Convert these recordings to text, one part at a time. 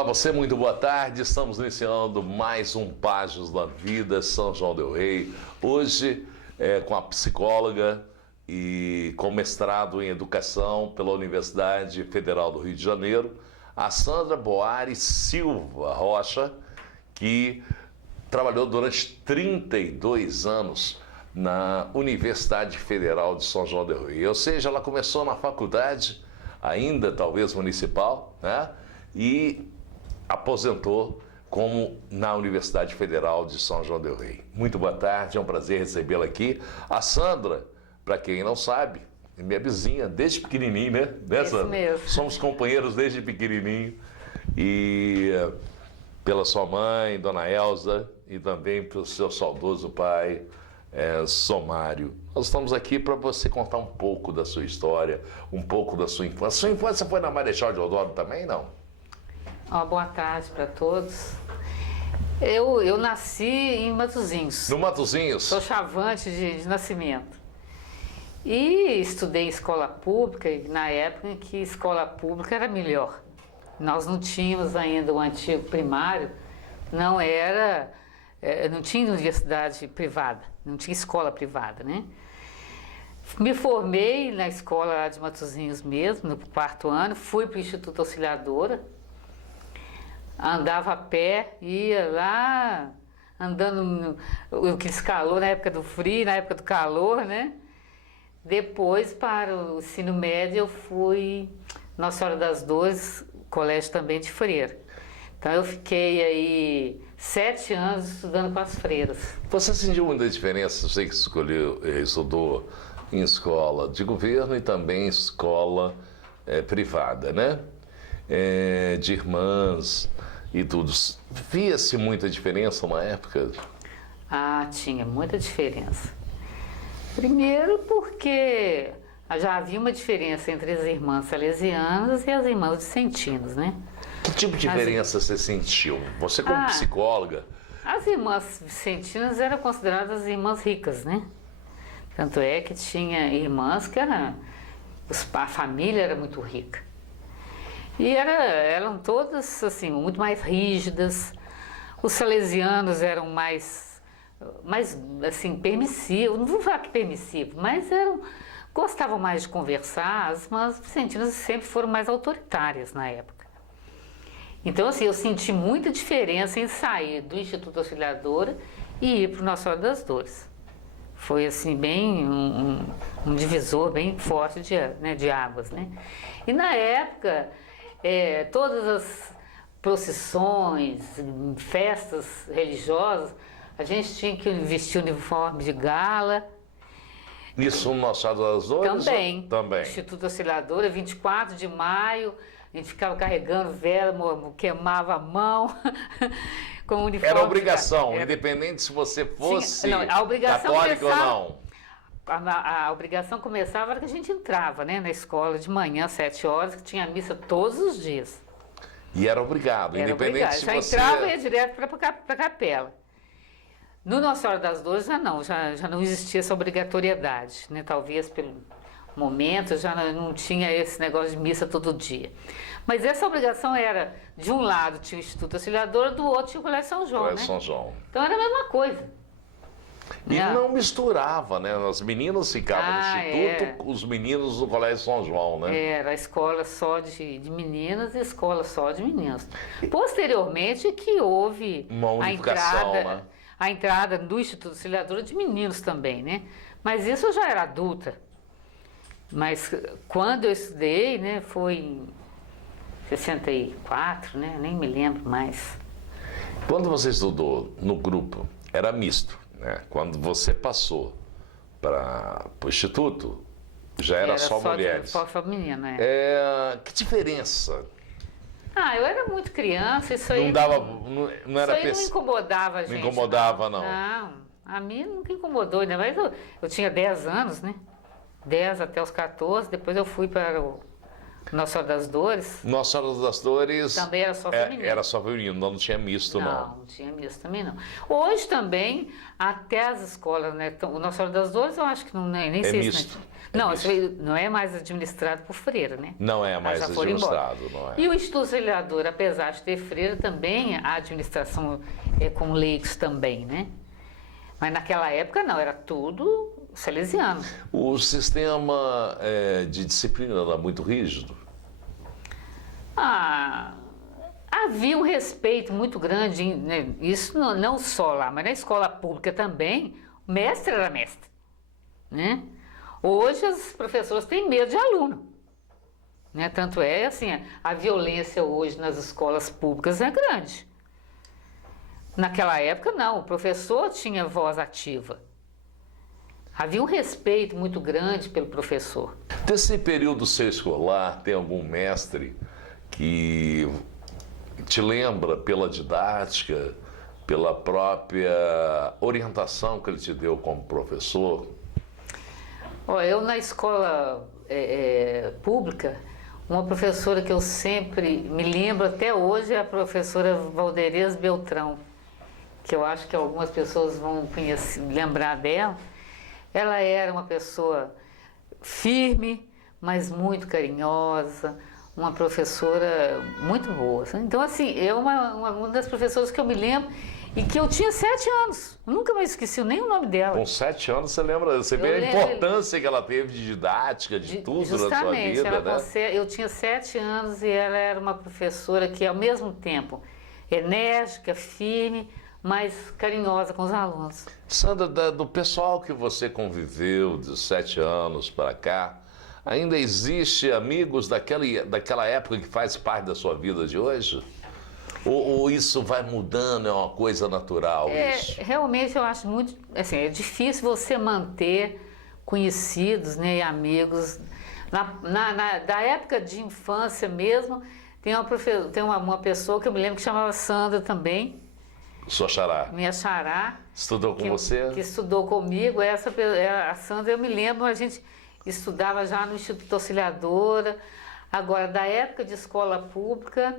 Olá você, muito boa tarde. Estamos iniciando mais um Páginas da Vida, São João del Rei. Hoje com a psicóloga e com mestrado em Educação pela Universidade Federal do Rio de Janeiro, a Sandra Boari Silva Rocha, que trabalhou durante 32 anos na Universidade Federal de São João del Rei. Ou seja, ela começou na faculdade, ainda talvez municipal, né? E aposentou como na Universidade Federal de São João del Rei. Muito boa tarde, é um prazer recebê-la aqui. A Sandra, para quem não sabe, é minha vizinha desde pequenininho, né? Isso mesmo. Somos companheiros desde pequenininho. E pela sua mãe, Dona Elza, e também pelo seu saudoso pai, Somário. Nós estamos aqui para você contar um pouco da sua história, um pouco da sua infância. Sua infância foi na Marechal Deodoro também, não? Boa tarde para todos. Eu nasci em Matozinhos. No Matozinhos? Sou chavante de nascimento. E estudei em escola pública, na época em que escola pública era melhor. Nós não tínhamos ainda o antigo primário, não tinha universidade privada, não tinha escola privada, né? Me formei na escola lá de Matozinhos mesmo, no 4º ano, fui para o Instituto Auxiliadora, andava a pé, ia lá, andando no que escalou na época do frio, na época do calor, né? Depois, para o ensino médio, eu fui Nossa Senhora das Dores, colégio também de freira. Então eu fiquei aí 7 anos estudando com as freiras. Você sentiu muita diferença? Você que estudou em escola de governo e também escola privada, né? De irmãs e tudo. Via-se muita diferença na época? Tinha muita diferença. Primeiro porque já havia uma diferença entre as irmãs salesianas e as irmãs vicentinas, né? Que tipo de diferença você sentiu? Você como psicóloga? As irmãs vicentinas eram consideradas irmãs ricas, né? Tanto é que tinha irmãs que a família era muito rica. E eram todas assim, muito mais rígidas. Os salesianos eram mais assim, permissivos, não vou falar que permissivos, mas gostavam mais de conversar. As irmãs vicentinas sempre foram mais autoritárias na época. Então, assim, eu senti muita diferença em sair do Instituto Auxiliadora e ir para o Nossa Senhora das Dores. Foi, assim, bem um divisor bem forte de águas, né? E na época, todas as procissões, festas religiosas, a gente tinha que vestir o uniforme de gala. Isso no Nossa Senhora das Dores? Também. Instituto Auxiliadora, 24 de maio, a gente ficava carregando vela, queimava a mão com o uniforme. Era obrigação, independente se você fosse católico ou não. A obrigação começava na hora que a gente entrava, né, na escola de manhã, 7 horas, que tinha missa todos os dias. E era obrigado, independente se você... Já entrava e ia direto para a capela. No Nossa Senhora das Dores já não existia essa obrigatoriedade, né? Talvez pelo momento já não tinha esse negócio de missa todo dia. Mas essa obrigação era, de um lado tinha o Instituto Auxiliador, do outro tinha o Colégio São João, Colégio São João. Então era a mesma coisa. E não misturava, né? As meninas ficavam no Instituto, os meninos no Colégio São João, né? Era a escola só de meninas e a escola só de meninos. Posteriormente que houve uma unificação, a entrada do Instituto Auxiliador de meninos também, né? Mas isso eu já era adulta. Mas quando eu estudei, né, foi em 64, né? Nem me lembro mais. Quando você estudou no grupo, era misto, né? Quando você passou para o Instituto, já era só mulheres. Só menina, né? Que diferença? Eu era muito criança, isso aí... Não era isso aí não incomodava a gente. Não incomodava, não. Não, a mim nunca incomodou, ainda mais eu tinha 10 anos, né? 10 até os 14, depois eu fui para Nossa Senhora das Dores. Nossa Senhora das Dores... Também era só feminino. Era só feminino, não tinha misto, não. Não tinha misto também, não. Hoje também, até as escolas, né? O Nossa Senhora das Dores, eu acho que não, nem sei misto. se... Não, isso não é mais administrado por freira, né? Não é mais administrado, não é. E o Instituto Auxiliador, apesar de ter freira, também a administração é com leigos também, né? Mas naquela época não, era tudo salesiano. O sistema de disciplina era muito rígido? Havia um respeito muito grande, né? Isso não só lá, mas na escola pública também, o mestre era mestre, né? Hoje as professoras têm medo de aluno, né? Tanto é assim, a violência hoje nas escolas públicas é grande. Naquela época não, o professor tinha voz ativa. Havia um respeito muito grande pelo professor. Desse período seu escolar, tem algum mestre que te lembra pela didática, pela própria orientação que ele te deu como professor? Eu na escola pública, uma professora que eu sempre me lembro até hoje é a professora Valderez Beltrão, que eu acho que algumas pessoas vão lembrar dela. Ela era uma pessoa firme, mas muito carinhosa, uma professora muito boa. Então, assim, é uma das professoras que eu me lembro e que eu tinha 7 anos. Eu nunca mais esqueci nem o nome dela. Com 7 anos você lembra, você vê a importância que ela teve de didática, de tudo na sua vida, né? Eu tinha 7 anos e ela era uma professora que, ao mesmo tempo, enérgica, firme, mas carinhosa com os alunos. Sandra, do pessoal que você conviveu de 7 anos para cá, ainda existe amigos daquela época que faz parte da sua vida de hoje? Ou isso vai mudando, é uma coisa natural isso? Realmente eu acho muito, assim, é difícil você manter conhecidos, né, e amigos. Da época de infância mesmo, tem uma pessoa que eu me lembro que chamava Sandra também. Sua xará? Minha xará. Estudou com você? Que estudou comigo. A Sandra, eu me lembro, a gente estudava já no Instituto Auxiliadora. Agora, da época de escola pública,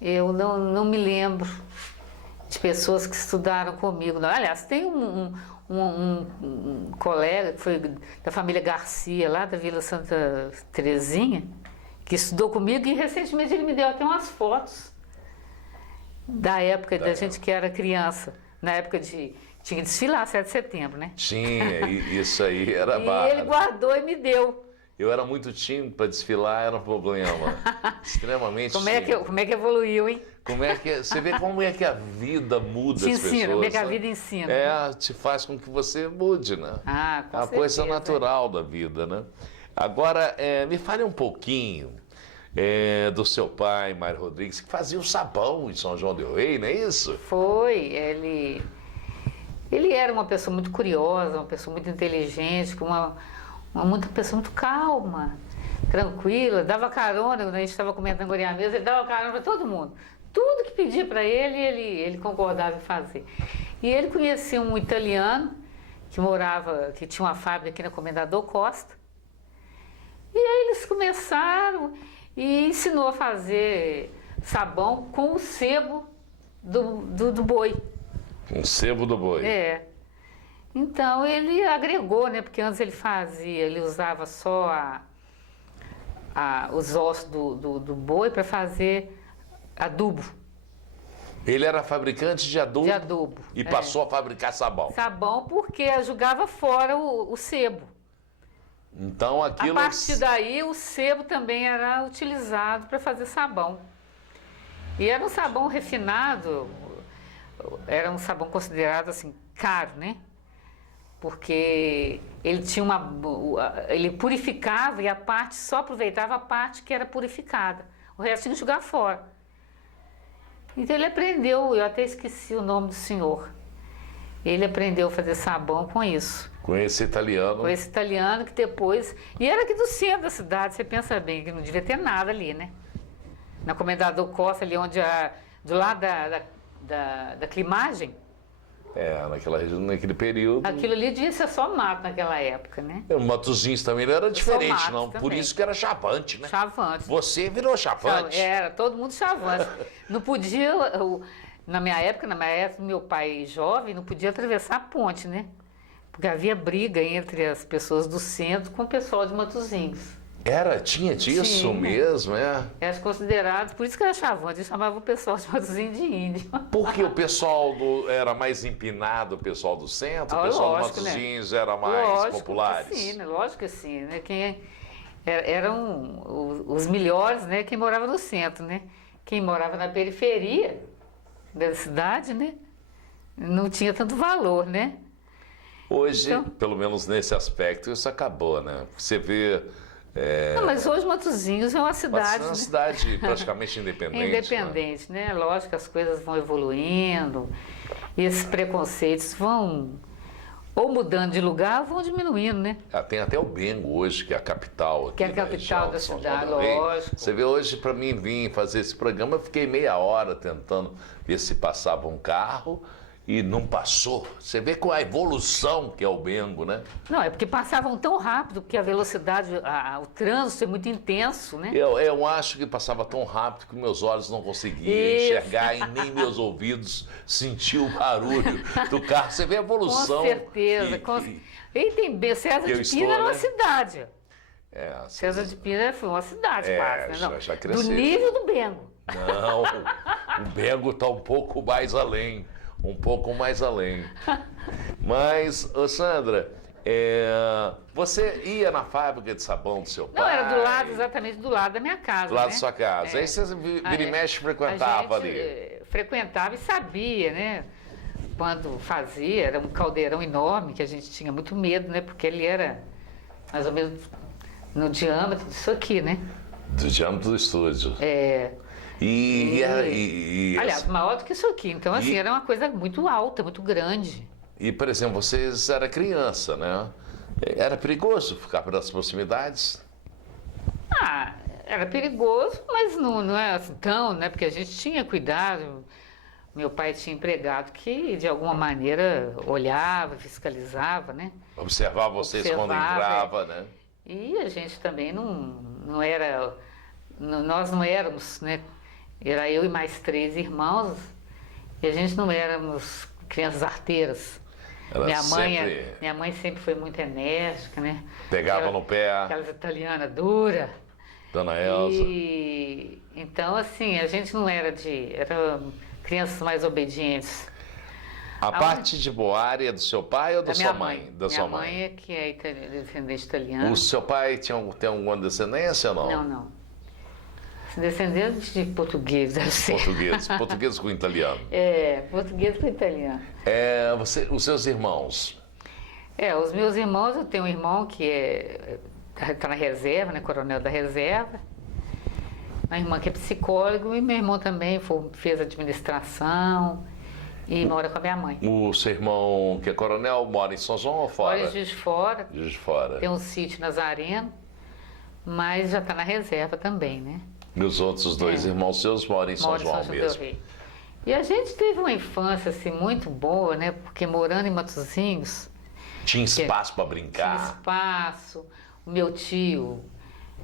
eu não me lembro de pessoas que estudaram comigo. Não. Aliás, tem um colega que foi da família Garcia, lá da Vila Santa Terezinha, que estudou comigo e recentemente ele me deu até umas fotos da época da gente que era criança. Na época tinha que desfilar 7 de setembro, né? Tinha, isso aí era barra. E ele guardou e me deu. Eu era muito tímido para desfilar, era um problema. Extremamente tímido. Como é que evoluiu, hein? Você vê como é que a vida muda te as ensina, pessoas. Como é que a vida ensina. Te faz com que você mude, né? Com é uma certeza, coisa natural da vida, né? Agora, me fale um pouquinho do seu pai, Mário Rodrigues, que fazia o sabão em São João del Rei, não é isso? Foi, ele era uma pessoa muito curiosa, uma pessoa muito inteligente, uma pessoa muito calma, tranquila, dava carona, quando a gente estava comendo angorinha à mesa, ele dava carona para todo mundo. Tudo que pedia para ele concordava em fazer. E ele conhecia um italiano que tinha uma fábrica aqui na Comendador Costa. E aí eles começaram e ensinou a fazer sabão com o sebo do boi. Um sebo do boi. Então ele agregou, né? Porque antes ele usava só os ossos do boi para fazer adubo. Ele era fabricante de adubo? De adubo. E passou a fabricar sabão? Sabão porque jogava fora o sebo. Então aquilo... A partir daí o sebo também era utilizado para fazer sabão. E era um sabão refinado, era um sabão considerado assim caro, né? Porque ele ele purificava e só aproveitava a parte que era purificada. O resto tinha que jogar fora. Então ele aprendeu, eu até esqueci o nome do senhor. Ele aprendeu a fazer sabão com isso. Com esse italiano. Com esse italiano que depois... E era aqui do centro da cidade, você pensa bem, que não devia ter nada ali, né? Na Comendador Costa, ali onde do lado da climagem, Naquela região, naquele período. Aquilo ali devia ser só mato naquela época, né? O Matozinhos também não era diferente, mato não. Por também. isso que era chavante, né? Chavante. Você virou chavante. Era, todo mundo chavante. Não podia, na minha época, meu pai jovem, não podia atravessar a ponte, né? Porque havia briga entre as pessoas do centro com o pessoal de Matozinhos. Tinha disso Tinha. mesmo, é? Era considerado, por isso que era chavante, eles chamavam o pessoal de Matozinhos de índio. Porque o pessoal era mais empinado, o pessoal do centro, o pessoal lógico, do Matozinhos né? era mais Lógico populares. Que sim, né? Lógico que sim, né? Eram os melhores, né? Quem morava no centro, né? Quem morava na periferia da cidade, né? Não tinha tanto valor, né? Hoje, Então- pelo menos nesse aspecto, isso acabou, né? Você vê... Não, mas hoje Matozinhos é uma Mas cidade, é uma né? cidade praticamente independente. Independente, né? Lógico que as coisas vão evoluindo e esses preconceitos vão ou mudando de lugar ou vão diminuindo, né? Tem até o Bengo hoje, que é a capital aqui Que é a da capital região da de São cidade, João del Rei. lógico. Você vê hoje, para mim vir fazer esse programa, eu fiquei meia hora tentando ver se passava um carro e não passou. Você vê com a evolução que é o Bengo, né? Não, é porque passavam tão rápido que a velocidade, o trânsito é muito intenso, né? Eu acho que passava tão rápido que meus olhos não conseguiam Isso. enxergar e nem meus ouvidos sentiam o barulho do carro. Você vê a evolução. Com certeza. E tem César que eu de Pina estou, era uma né? cidade. Assim, César de Pina foi uma cidade quase, né? Não, já do cresceu. nível do Bengo. Não, o Bengo está um pouco mais além. Um pouco mais além. Mas, ô Sandra, você ia na fábrica de sabão do seu pai? Não, era do lado, exatamente do lado da minha casa. Do lado né? da sua casa. Aí você vira e mexe frequentava a gente, ali. Frequentava e sabia, né? Quando fazia, era um caldeirão enorme que a gente tinha muito medo, né? Porque ele era mais ou menos no diâmetro disso aqui, né? Do diâmetro do estúdio. É, aliás, assim, maior do que isso aqui. Então, assim, era uma coisa muito alta, muito grande. e, por exemplo, vocês eram criança, né? Era perigoso ficar pelas proximidades? Era perigoso, mas não era assim tão, né? Porque a gente tinha cuidado. Meu pai tinha empregado que, de alguma maneira, olhava, fiscalizava, né? Observar vocês quando Observava, entrava, né? E a gente também não era... Nós não éramos, né? Era eu e mais 3 irmãos, e a gente não éramos crianças arteiras. Era Minha mãe sempre foi muito enérgica, né? Pegava no pé, Aquelas italianas duras. Dona Elza. E então, assim, a gente não era era crianças mais obedientes. A parte de Boari é do seu pai ou da sua minha mãe? Da minha sua mãe é que é descendente italiana. O seu pai tem alguma descendência ou não? Não. Descendente de português, deve ser. Português com italiano. Português com italiano. Os seus irmãos? Os meus irmãos, eu tenho um irmão que está na reserva, né, coronel da reserva. Uma irmã que é psicólogo e meu irmão também fez administração e mora com a minha mãe. O seu irmão, que é coronel, mora em São João ou fora? Mora em Juiz de Fora. Juiz de Fora. Tem um sítio Nazareno, mas já está na reserva também, né? E os outros 2 irmãos seus moram em São João Del mesmo. Rei. E a gente teve uma infância assim muito boa, né? Porque morando em Matozinhos, Tinha espaço para tinha brincar. espaço. O meu tio,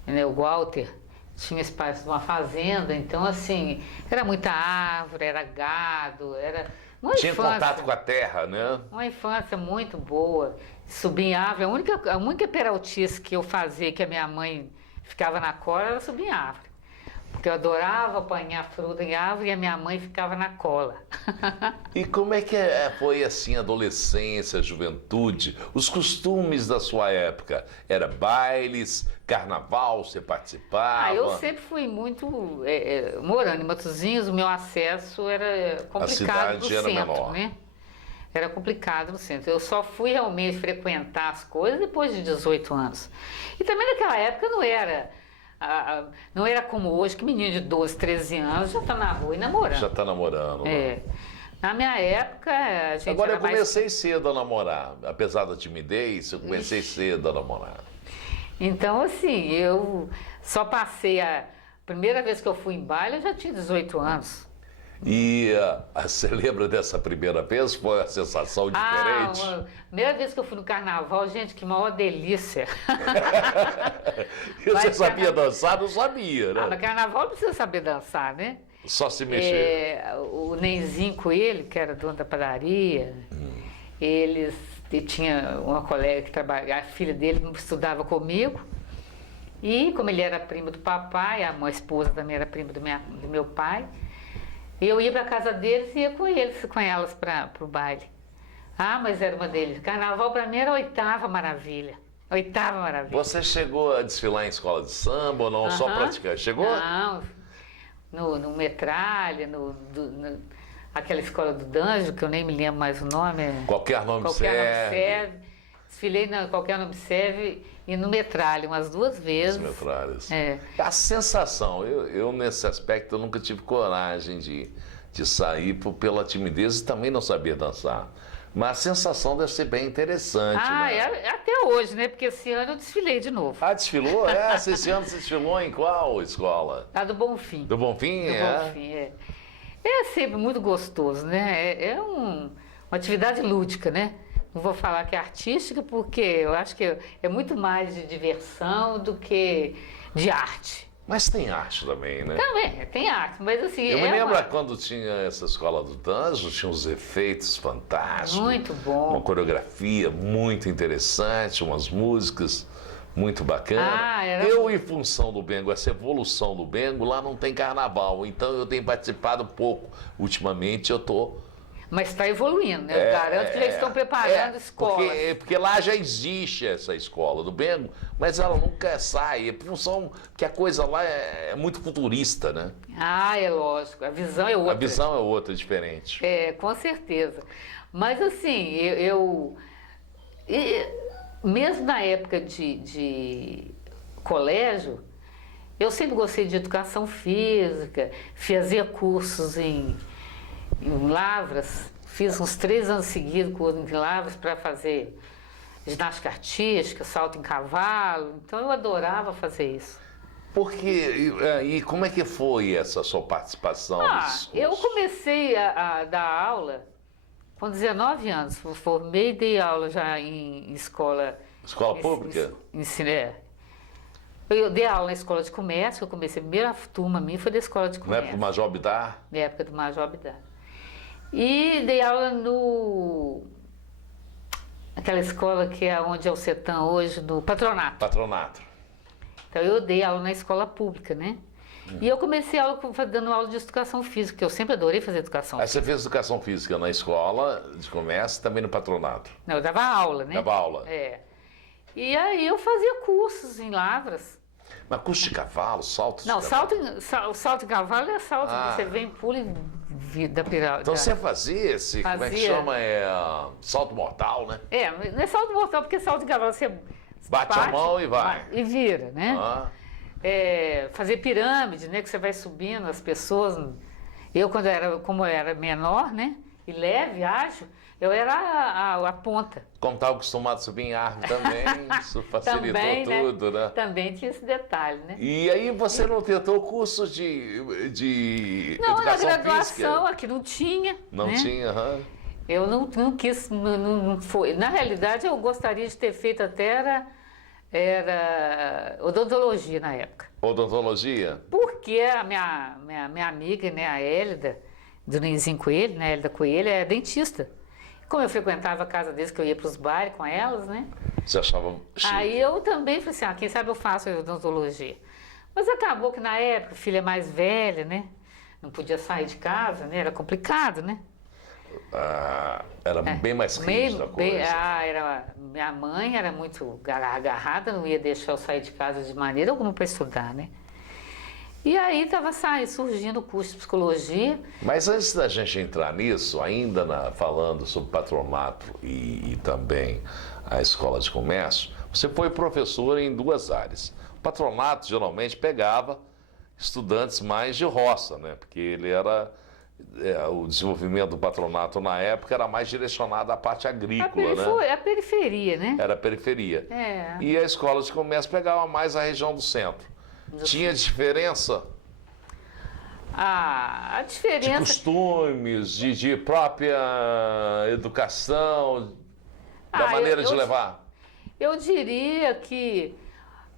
né, o Walter, tinha espaço de uma fazenda, então assim, era muita árvore, era gado, era uma Tinha infância, contato com a terra, né? uma infância muito boa. Subir em árvore, a única peraltice que eu fazia, que a minha mãe ficava na cola, era subir em árvore. Porque eu adorava apanhar fruta em árvore e a minha mãe ficava na cola. E como é que foi assim a adolescência, a juventude, os costumes da sua época? Era bailes, carnaval, você participava? Eu sempre fui muito... morando em Matozinhos, o meu acesso era complicado cidade no era centro, menor. né? Era complicado no centro. Eu só fui realmente frequentar as coisas depois de 18 anos. E também naquela época não era como hoje, que menino de 12, 13 anos já está na rua e namorando. Já está namorando. Né? Na minha época, a gente Agora era eu comecei cedo a namorar. Apesar da timidez, eu comecei cedo a namorar. Então, assim, eu só passei a primeira vez que eu fui em baile, eu já tinha 18 anos. E você lembra dessa primeira vez? Foi uma sensação diferente? A primeira vez que eu fui no carnaval, gente, que maior delícia. E você Mas sabia dançar? Não sabia, né? No carnaval não precisa saber dançar, né? Só se mexer. O Nenzinho Coelho, que era dono da padaria, ele tinha uma colega que trabalhava, a filha dele estudava comigo. E como ele era primo do papai, a esposa também era prima do meu pai, eu ia para casa deles e ia com elas para o baile. Ah, mas era uma deles. Carnaval para mim era a oitava maravilha. Oitava maravilha. Você chegou a desfilar em escola de samba ou não? Só praticar? Chegou? Não, no Metralha, aquela escola do Danjo, que eu nem me lembro mais o nome. Qualquer nome serve. Desfilei na Qualquer Nome Serve e no Metralha umas 2 vezes. Metralhas. É. A sensação, eu nesse aspecto eu nunca tive coragem de sair pela timidez e também não saber dançar. Mas a sensação deve ser bem interessante, né? Até hoje, né? Porque esse ano eu desfilei de novo. Ah, desfilou? Esse ano você desfilou em qual escola? A do Bonfim. Do Bonfim, Bonfim, É sempre muito gostoso, né? Uma atividade lúdica, né? Não vou falar que é artística, porque eu acho que é muito mais de diversão do que de arte. Mas tem arte também, né? Também, tem arte, mas assim... Eu me lembro quando tinha essa escola do Danjo, tinha uns efeitos fantásticos. Muito bom. Uma coreografia muito interessante, umas músicas muito bacanas. Eu, em função do Bengo, essa evolução do Bengo, lá não tem carnaval, então eu tenho participado pouco. Ultimamente eu estou... Mas está evoluindo, né? Eu garanto que já estão preparando escolas. Porque lá já existe essa escola do Bengo, mas ela nunca sai. É por função que a coisa lá é muito futurista, né? É lógico. A visão é outra. A visão é outra, diferente. Com certeza. Mas assim, mesmo na época de colégio, eu sempre gostei de educação física, fazia cursos em Lavras, fiz uns 3 anos seguidos curso em Lavras para fazer ginástica artística, salto em cavalo, então eu adorava fazer isso. E como é que foi essa sua participação? Eu comecei a dar aula com 19 anos, formei e dei aula já em escola... Escola pública? Eu dei aula na escola de comércio, eu comecei, a primeira turma minha foi da escola de comércio. Na época do Major Abdar? Na época do Major Abdar. E dei aula aquela escola que é onde é o CETAM hoje, no Patronato. Patronato. Então eu dei aula na escola pública, né? E eu comecei dando aula de educação física, que eu sempre adorei fazer educação física. Você fez educação física na escola de comércio e também no Patronato? Não, eu dava aula, né? Dava aula. E aí eu fazia cursos em Lavras. Mas curso de cavalo, salto de cavalo? Não, salto de cavalo é salto que você vem, pula e da pirata. Então você fazia esse, como é que chama? Salto mortal, né? Não é salto mortal, porque salto de cavalo você bate a mão e vai. E vira, né? Fazer pirâmide, né? Que você vai subindo as pessoas. Eu, como eu era menor, né? E leve, ágil, eu era a ponta. Como estava acostumado a subir em árvore também, isso facilitou também, tudo, né? Também tinha esse detalhe, né? E aí você não tentou curso de educação na graduação física? aqui não tinha. Não tinha, Eu não quis, não foi. Na realidade, eu gostaria de ter feito até era odontologia na época. Odontologia? Porque a minha amiga, né, a Hélida, do Nenzinho Coelho, né, Hélida Coelho, é dentista. Como eu frequentava a casa deles, que eu ia para os bailes com elas, né? Você achava chique? Aí eu também falei assim, quem sabe eu faço odontologia. Mas acabou que na época, a filha mais velha, né? Não podia sair de casa, né? Era complicado, né? Era bem mais rígida a coisa. Minha mãe era muito agarrada, não ia deixar eu sair de casa de maneira alguma para estudar, né? E aí estava surgindo o curso de psicologia. Mas antes da gente entrar nisso, ainda falando sobre patronato e também a escola de comércio, você foi professor em 2 áreas. O patronato geralmente pegava estudantes mais de roça, né? Porque ele era... o desenvolvimento do patronato na época era mais direcionado à parte agrícola, né? A periferia, né? Era a periferia. E a escola de comércio pegava mais a região do centro. Tinha diferença? A De diferença... costumes, de própria educação, da Ah, maneira de levar? Eu diria que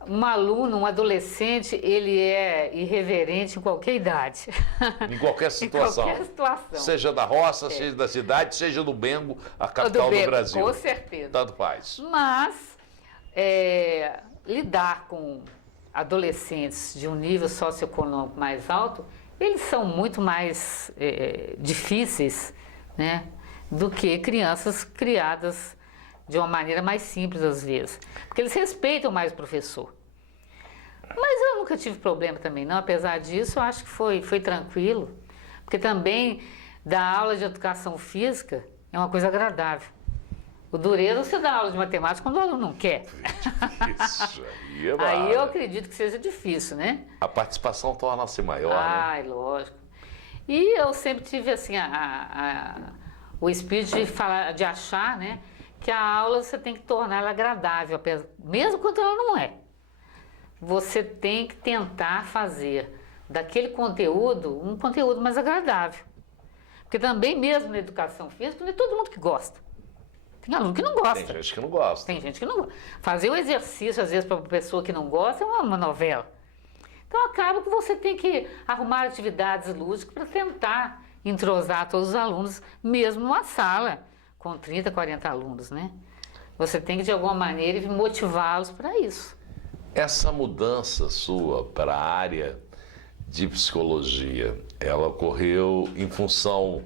um aluno, um adolescente, ele é irreverente em qualquer idade. Em qualquer situação. Em qualquer situação. Seja da roça, seja da cidade, seja do Bengo, a capital do Brasil. Com certeza. Tanto faz. Mas lidar com adolescentes de um nível socioeconômico mais alto, eles são muito mais difíceis, né, do que crianças criadas de uma maneira mais simples às vezes, porque eles respeitam mais o professor. Mas eu nunca tive problema também não, apesar disso eu acho que foi tranquilo, porque também dar aula de educação física é uma coisa agradável. O dureza é você dá aula de matemática quando o aluno não quer. Isso aí é Aí eu acredito que seja difícil, né? A participação torna-se maior, né? Ai, lógico. E eu sempre tive assim o espírito de achar, né, que a aula você tem que tornar ela agradável, mesmo quando ela não é. Você tem que tentar fazer daquele conteúdo um conteúdo mais agradável. Porque também mesmo na educação física, não é todo mundo que gosta. Tem aluno que não gosta. Tem gente que não gosta. Tem gente que não gosta. Fazer o exercício, às vezes, para uma pessoa que não gosta, é uma novela. Então acaba que você tem que arrumar atividades lúdicas para tentar entrosar todos os alunos, mesmo numa sala com 30, 40 alunos, né? Você tem que, de alguma maneira, motivá-los para isso. Essa mudança sua para a área de psicologia, ela ocorreu em função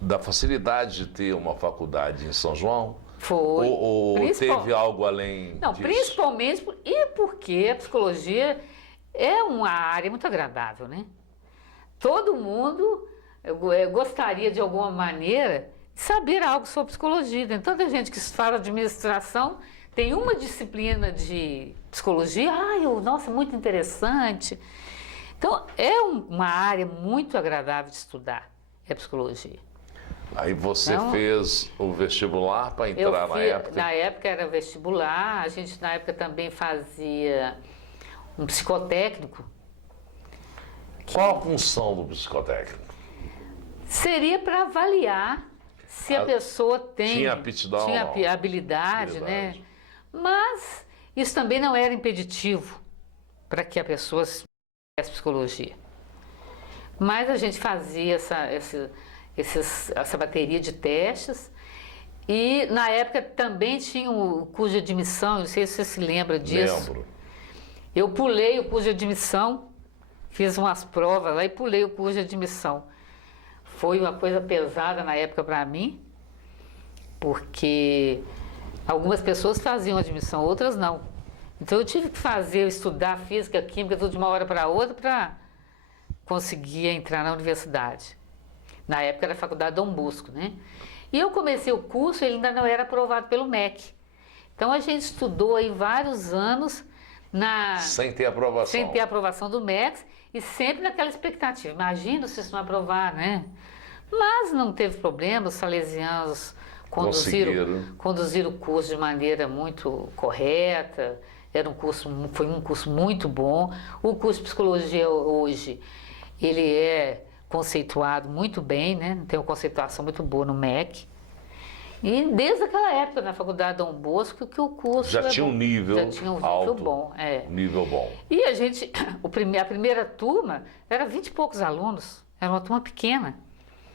da facilidade de ter uma faculdade em São João? Foi. Ou teve algo além Não, disso? principalmente porque a psicologia é uma área muito agradável, né? Todo mundo gostaria, de alguma maneira, de saber algo sobre psicologia. Tem tanta gente que faz administração, tem uma disciplina de psicologia, nossa, muito interessante. Então, é uma área muito agradável de estudar, é psicologia. Aí você fez o vestibular para entrar na época? Na época era vestibular, a gente na época também fazia um psicotécnico. Qual a função do psicotécnico? Seria para avaliar se a pessoa tinha aptidão, tinha habilidade, né? Mas isso também não era impeditivo para que a pessoa fizesse psicologia. Mas a gente fazia essa bateria de testes e na época também tinha o curso de admissão, não sei se você se lembra disso. Lembro. Eu pulei o curso de admissão, fiz umas provas lá e pulei o curso de admissão. Foi uma coisa pesada na época para mim, porque algumas pessoas faziam admissão, outras não. Então eu tive que estudar física, química, tudo de uma hora para outra para conseguir entrar na universidade. Na época era a Faculdade Dom Bosco, né? E eu comecei o curso, ele ainda não era aprovado pelo MEC. Então a gente estudou aí vários anos sem ter aprovação. Sem ter aprovação do MEC e sempre naquela expectativa. Imagina se isso não aprovar, né? Mas não teve problema, os salesianos conduziram o curso de maneira muito correta. Foi um curso muito bom. O curso de psicologia hoje, ele é conceituado muito bem, né? Tem uma conceituação muito boa no MEC. E desde aquela época, na Faculdade Dom Bosco, que o curso já tinha um nível alto, bom. Nível bom. E a primeira turma era 20 e poucos alunos, era uma turma pequena.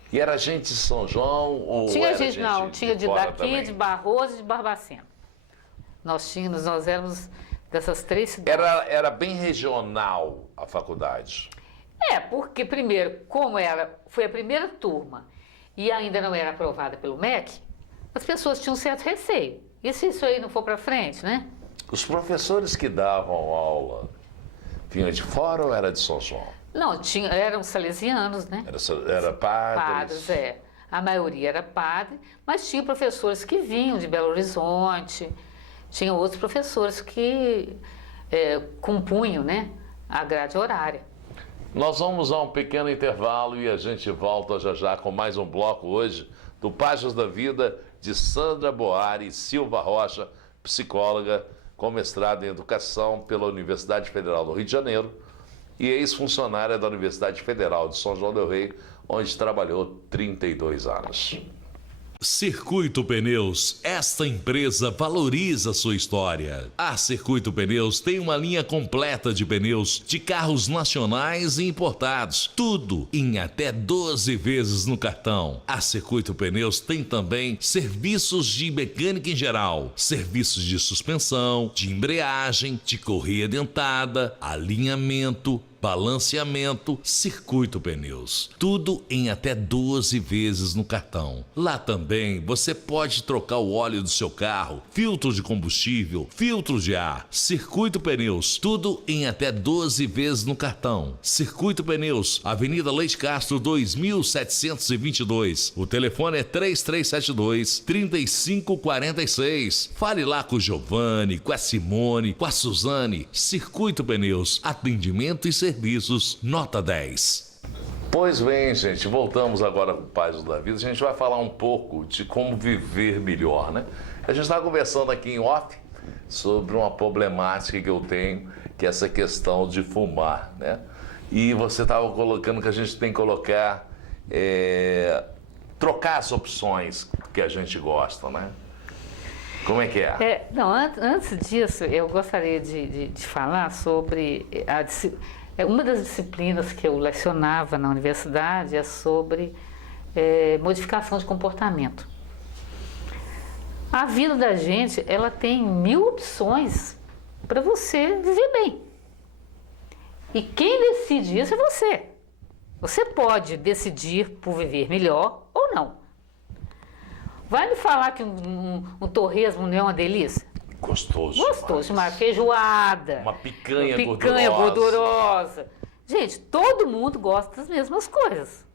E era gente de São João ou tinha era gente, não, tinha de daqui, também? De Barroso e de Barbacena. Nós éramos dessas três cidades. Era bem regional a faculdade. Porque primeiro, foi a primeira turma e ainda não era aprovada pelo MEC, as pessoas tinham um certo receio. E se isso aí não for para frente, né? Os professores que davam aula vinham de fora ou era de São João? Não, eram salesianos, né? Era padres? Padres, A maioria era padre, mas tinha professores que vinham de Belo Horizonte, tinha outros professores que compunham, né, a grade horária. Nós vamos a um pequeno intervalo e a gente volta já já com mais um bloco hoje do Páginas da Vida de Sandra Boari Silva Rocha, psicóloga com mestrado em Educação pela Universidade Federal do Rio de Janeiro e ex-funcionária da Universidade Federal de São João del Rei, onde trabalhou 32 anos. Circuito Pneus, esta empresa valoriza sua história. A Circuito Pneus tem uma linha completa de pneus de carros nacionais e importados, tudo em até 12 vezes no cartão. A Circuito Pneus tem também serviços de mecânica em geral, serviços de suspensão, de embreagem, de correia dentada, alinhamento, balanceamento. Circuito Pneus, tudo em até 12 vezes no cartão. Lá também você pode trocar o óleo do seu carro, filtro de combustível, filtro de ar. Circuito Pneus, tudo em até 12 vezes no cartão. Circuito Pneus, Avenida Leite Castro 2722. O telefone é 3372-3546. Fale lá com o Giovanni, com a Simone, com a Suzane. Circuito Pneus, atendimento e serviços nota 10. Pois bem, gente, voltamos agora com o Páginas da Vida. A gente vai falar um pouco de como viver melhor, né? A gente estava conversando aqui em off sobre uma problemática que eu tenho, que é essa questão de fumar, né? E você estava colocando que a gente tem que colocar, trocar as opções que a gente gosta, né? Como é que é? Não, antes disso, eu gostaria de falar sobre uma das disciplinas que eu lecionava na universidade é sobre modificação de comportamento. A vida da gente, ela tem 1000 opções para você viver bem. E quem decide isso é você. Você pode decidir por viver melhor ou não. Vai me falar que um torresmo não é uma delícia? Gostoso demais. Feijoada. Uma picanha gordurosa. Gente, todo mundo gosta das mesmas coisas.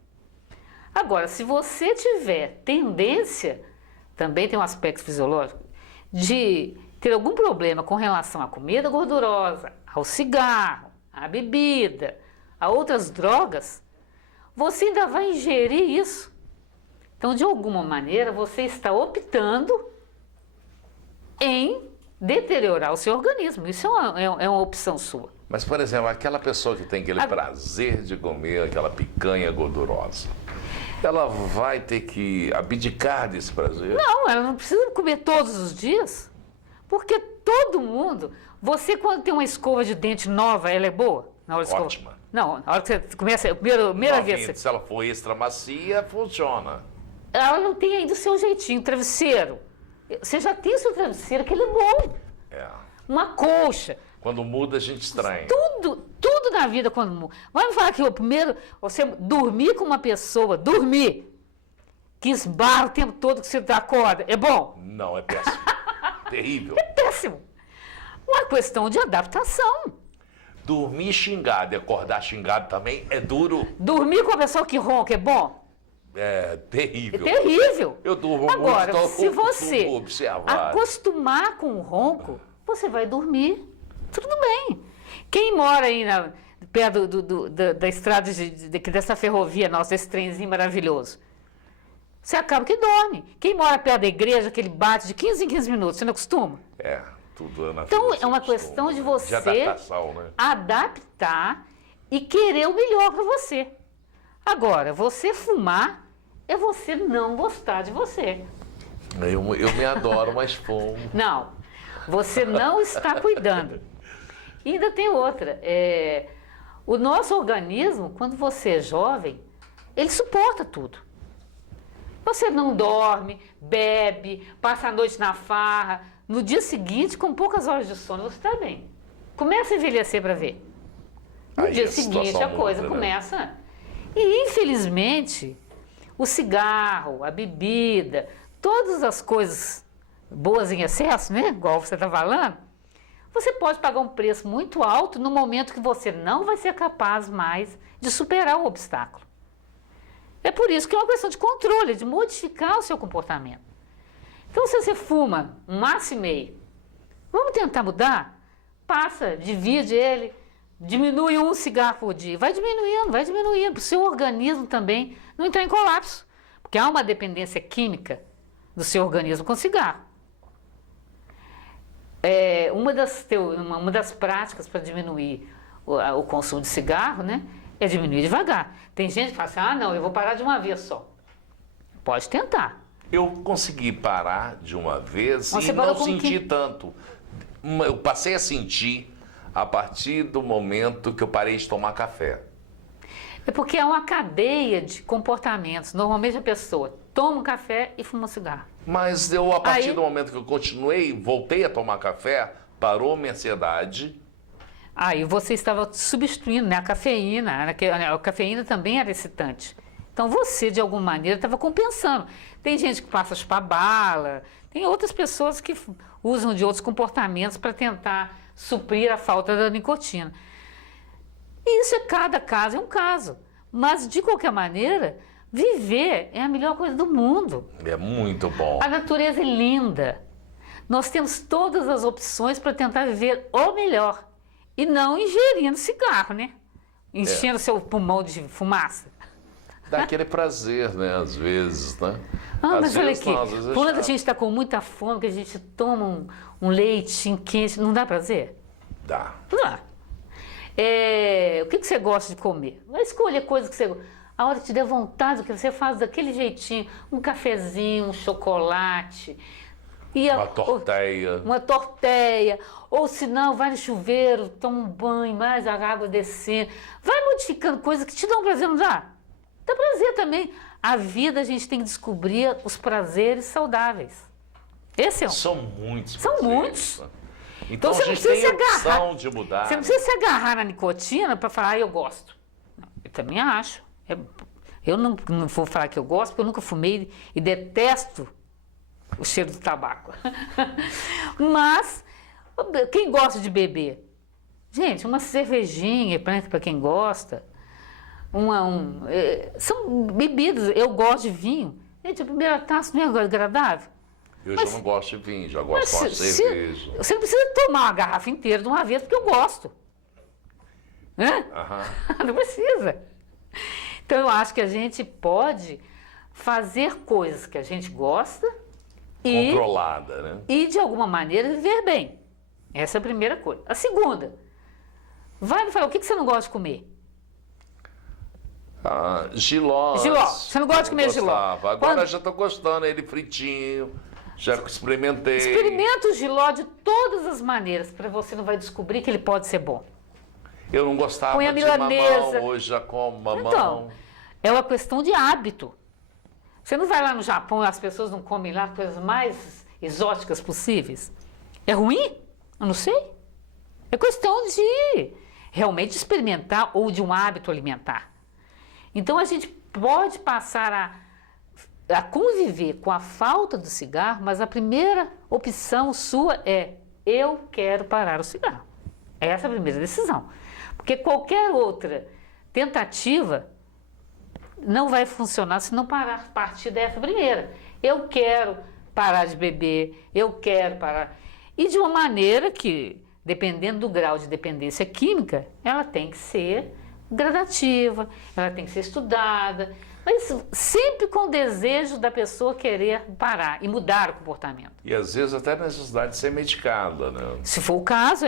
Agora, se você tiver tendência, também tem um aspecto fisiológico, de ter algum problema com relação à comida gordurosa, ao cigarro, à bebida, a outras drogas, você ainda vai ingerir isso. Então, de alguma maneira, você está optando em deteriorar o seu organismo. Isso é uma opção sua. Mas, por exemplo, aquela pessoa que tem aquele prazer de comer aquela picanha gordurosa, ela vai ter que abdicar desse prazer? Não, ela não precisa comer todos os dias. Porque todo mundo... Você, quando tem uma escova de dente nova, ela é boa? Na hora de Ótima. Não, na hora que você começa... A primeira vez... Se ela for extra macia, funciona. Ela não tem ainda o seu jeitinho, travesseiro. Você já tem o seu travesseiro, que ele é bom. Uma colcha. Quando muda, a gente estranha. Tudo na vida quando muda. Vamos falar que o primeiro, você dormir com uma pessoa, que esbarra o tempo todo que você acorda, é bom? Não, é péssimo. Terrível. É péssimo. Uma questão de adaptação. Dormir xingado e acordar xingado também é duro. Dormir com uma pessoa que ronca é bom? É terrível. É terrível. Eu durmo Agora, muito, se você observar. acostumar com o ronco, você vai dormir, tudo bem. Quem mora aí perto da estrada, dessa ferrovia nossa, desse trenzinho maravilhoso, você acaba que dorme. Quem mora perto da igreja, que ele bate de 15 em 15 minutos, você não acostuma? Tudo na Então, vida é uma costuma, questão de você de adaptação, né? adaptar e querer o melhor para você. Agora, você fumar é você não gostar de você. Eu me adoro, mas fumo. Não, você não está cuidando. E ainda tem outra. O nosso organismo, quando você é jovem, ele suporta tudo. Você não dorme, bebe, passa a noite na farra. No dia seguinte, com poucas horas de sono, você está bem. Começa a envelhecer para ver. No dia seguinte, a coisa começa... E, infelizmente, o cigarro, a bebida, todas as coisas boas em excesso, né? Igual você está falando, você pode pagar um preço muito alto no momento que você não vai ser capaz mais de superar o obstáculo. É por isso que é uma questão de controle, de modificar o seu comportamento. Então, se você fuma 1,5 maço, vamos tentar mudar? Passa, divide ele, diminui 1 cigarro por dia. Vai diminuindo, para o seu organismo também não entrar em colapso. Porque há uma dependência química do seu organismo com cigarro. Uma das práticas para diminuir o consumo de cigarro, né? É diminuir devagar. Tem gente que fala assim, ah, não, eu vou parar de uma vez só. Pode tentar. Eu consegui parar de uma vez Mas e você parou não com senti que? tanto. Eu passei a sentir a partir do momento que eu parei de tomar café. É porque é uma cadeia de comportamentos. Normalmente a pessoa toma um café e fuma um cigarro. Mas eu, a partir Aí- do momento que eu continuei, voltei a tomar café, parou minha ansiedade. Aí você estava substituindo, né, a cafeína. A cafeína também era excitante. Então você, de alguma maneira, estava compensando. Tem gente que passa a chupar bala, tem outras pessoas que usam de outros comportamentos para tentar suprir a falta da nicotina. E isso cada caso é um caso. Mas, de qualquer maneira, viver é a melhor coisa do mundo. É muito bom. A natureza é linda. Nós temos todas as opções para tentar viver o melhor. E não ingerindo cigarro, né? Enchendo seu pulmão de fumaça. Dá aquele prazer, né? Às vezes, né? Ah, Às mas olha vezes aqui, não, às vezes é quando a chato. gente está com muita fome, que a gente toma um leitinho quente, não dá prazer? Dá. Dá. O que você gosta de comer? Vai escolher coisas que você gosta. A hora que te der vontade, que você faz daquele jeitinho, um cafezinho, um chocolate. Uma torteia. Uma torteia. Ou se não, vai no chuveiro, toma um banho, mais a água descendo. Vai modificando coisas que te dão prazer, não dá? Dá prazer também. A vida a gente tem que descobrir os prazeres saudáveis. Esse é um. São muitos. São prazeres, muitos. né? Então Então você a não gente precisa tem se a opção agarrar. de mudar. Você não precisa se agarrar na nicotina para falar, eu gosto. Não, eu também acho. Eu não vou falar que eu gosto, porque eu nunca fumei e detesto o cheiro do tabaco. Mas, quem gosta de beber? Gente, uma cervejinha, para quem gosta, são bebidas. Eu gosto de vinho. Gente, a primeira taça não é agradável? Eu Mas- já não gosto de vinho, já Mas gosto de cerveja. você não precisa tomar uma garrafa inteira de uma vez, porque eu gosto. Né? Aham. Não precisa. Então, eu acho que a gente pode fazer coisas que a gente gosta Controlada, né? e, de alguma maneira, viver bem. Essa é a primeira coisa. A segunda, vai me falar, o que você não gosta de comer? Giló. Jiló. Você não gosta de comer jiló? Agora Quando- já tô gostando, ele fritinho. Já experimentei. Experimenta o jiló de todas as maneiras, para você não vai descobrir que ele pode ser bom. Eu não gostava Põe a de milanesa. mamão, hoje já como mamão. Então, é uma questão de hábito. Você não vai lá no Japão e as pessoas não comem lá as coisas mais exóticas possíveis? É ruim? Eu não sei. É questão de realmente experimentar ou de um hábito alimentar. Então a gente pode passar a conviver com a falta do cigarro, mas a primeira opção sua é: eu quero parar o cigarro. Essa é a primeira decisão. Porque qualquer outra tentativa não vai funcionar se não partir dessa primeira. Eu quero parar de beber, eu quero parar. E de uma maneira que, dependendo do grau de dependência química, ela tem que ser gradativa, ela tem que ser estudada, mas sempre com o desejo da pessoa querer parar e mudar o comportamento. E às vezes até a necessidade de ser medicada, né? Se for o caso,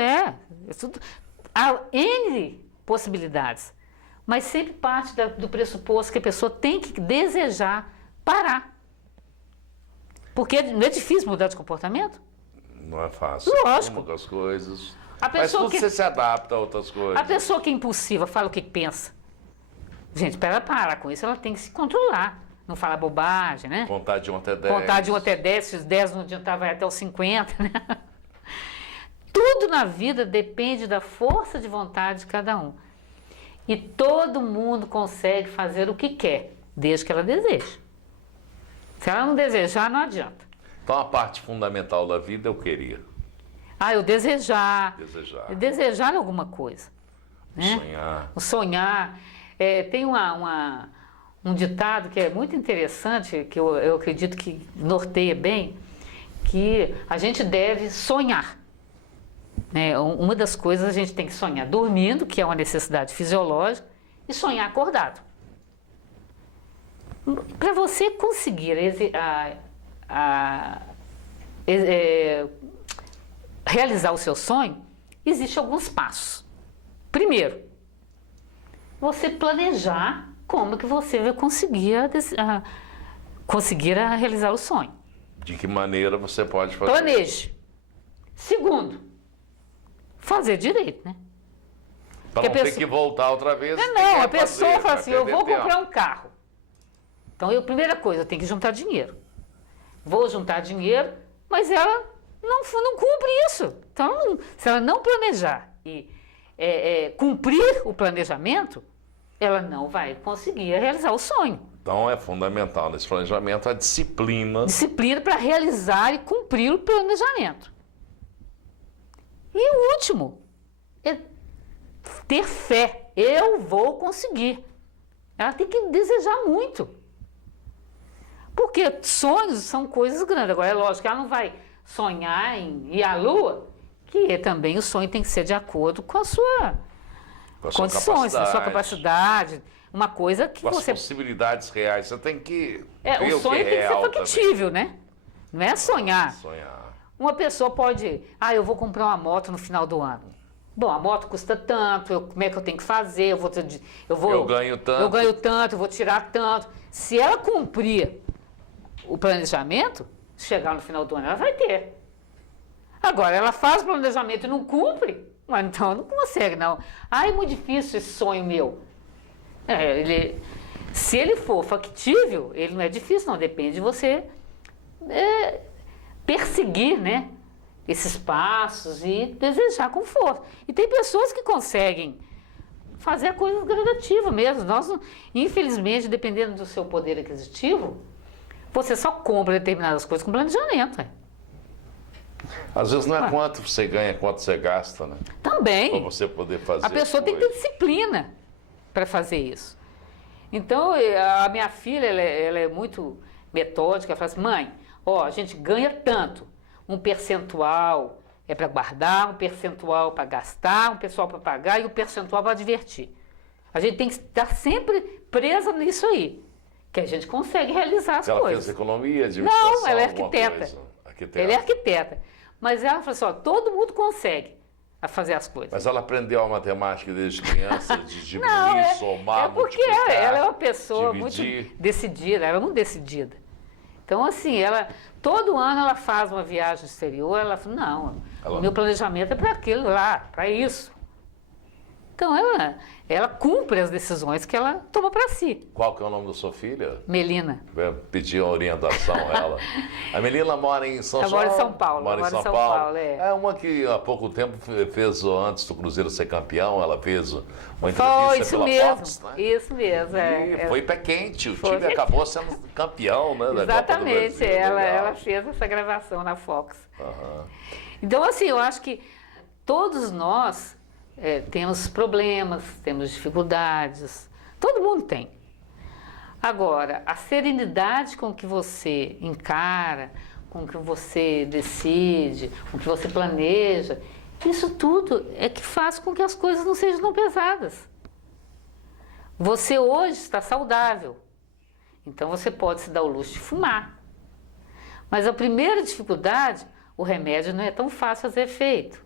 há N possibilidades, mas sempre parte do pressuposto que a pessoa tem que desejar parar. Porque não é difícil mudar de comportamento? Não é fácil. Lógico. Uma das coisas. A Mas pessoa tudo que- você se adapta a outras coisas. A pessoa que é impulsiva fala o que pensa. Gente, para ela parar com isso, ela tem que se controlar. Não falar bobagem, né? Contar de 1 até 10. Contar de 1 até 10, se os 10 não adiantar, vai até os 50, né? Tudo na vida depende da força de vontade de cada um. E todo mundo consegue fazer o que quer, desde que ela deseje. Se ela não desejar, não adianta. Então a parte fundamental da vida eu queria. Eu desejar. Desejar. Desejar alguma coisa. Né? Sonhar. O sonhar. Tem um ditado que é muito interessante, que eu acredito que norteia bem, que a gente deve sonhar. Né? Uma das coisas a gente tem que sonhar dormindo, que é uma necessidade fisiológica, e sonhar acordado. Para você conseguir realizar o seu sonho, existem alguns passos. Primeiro, você planejar como que você vai conseguir realizar o sonho. De que maneira você pode fazer? Planeje. Segundo, fazer direito, né? Para não ter que voltar outra vez. Não, a pessoa fala assim, eu vou comprar um carro. Então, primeira coisa, eu tenho que juntar dinheiro. Vou juntar dinheiro, mas ela não cumpre isso. Então, se ela não planejar e cumprir o planejamento, ela não vai conseguir realizar o sonho. Então é fundamental nesse planejamento a disciplina. Disciplina para realizar e cumprir o planejamento. E o último é ter fé. Eu vou conseguir. Ela tem que desejar muito. Porque sonhos são coisas grandes. Agora, é lógico que ela não vai sonhar em ir à Lua, que também o sonho tem que ser de acordo com a sua condições, a sua capacidade. Uma coisa que com você... as possibilidades reais. Você tem que ver o sonho tem que ser factível, né? Não é sonhar. Uma pessoa pode... eu vou comprar uma moto no final do ano. Bom, a moto custa tanto, como é que eu tenho que fazer? Eu ganho tanto, eu vou tirar tanto. Se ela cumprir o planejamento, chegar no final do ano, ela vai ter. Agora, ela faz o planejamento e não cumpre, mas então não consegue, não. É muito difícil esse sonho meu. Se ele for factível, ele não é difícil, não. Depende de você perseguir, né, esses passos e desejar com força. E tem pessoas que conseguem fazer a coisa gradativa mesmo. Nós, infelizmente, dependendo do seu poder aquisitivo, você só compra determinadas coisas com planejamento. Às vezes não é quanto você ganha, quanto você gasta, né? Também. Para você poder fazer. A pessoa tem que ter disciplina para fazer isso. Então, a minha filha, ela é muito metódica. Ela fala assim, mãe, a gente ganha tanto. Um percentual é para guardar, um percentual para gastar, um percentual para pagar e um percentual para divertir. A gente tem que estar sempre presa nisso aí, que a gente consegue realizar as coisas. Ela fez economia, Não, ela é arquiteta. Ela é arquiteta. Mas ela falou assim, todo mundo consegue fazer as coisas. Mas ela aprendeu a matemática desde criança, de diminuir, somar, porque ela é uma pessoa dividir. Muito decidida, ela é muito decidida. Então, assim, todo ano ela faz uma viagem exterior, ela fala, não, o meu planejamento é para aquilo lá, para isso. Então, ela cumpre as decisões que ela toma para si. Qual que é o nome da sua filha? Melina. Pedir uma orientação a ela. A Melina mora em São Paulo. Mora em São Paulo. Mora em São Paulo. É uma que há pouco tempo fez, antes do Cruzeiro ser campeão, ela fez uma entrevista pela Fox, né? Isso mesmo. E foi pé quente, o time acabou sendo campeão, né? Exatamente, ela fez essa gravação na Fox. Então, assim, eu acho que todos nós temos problemas, temos dificuldades, todo mundo tem. Agora, a serenidade com que você encara, com que você decide, com que você planeja, isso tudo é que faz com que as coisas não sejam tão pesadas. Você hoje está saudável, então você pode se dar o luxo de fumar. Mas a primeira dificuldade, o remédio não é tão fácil fazer efeito.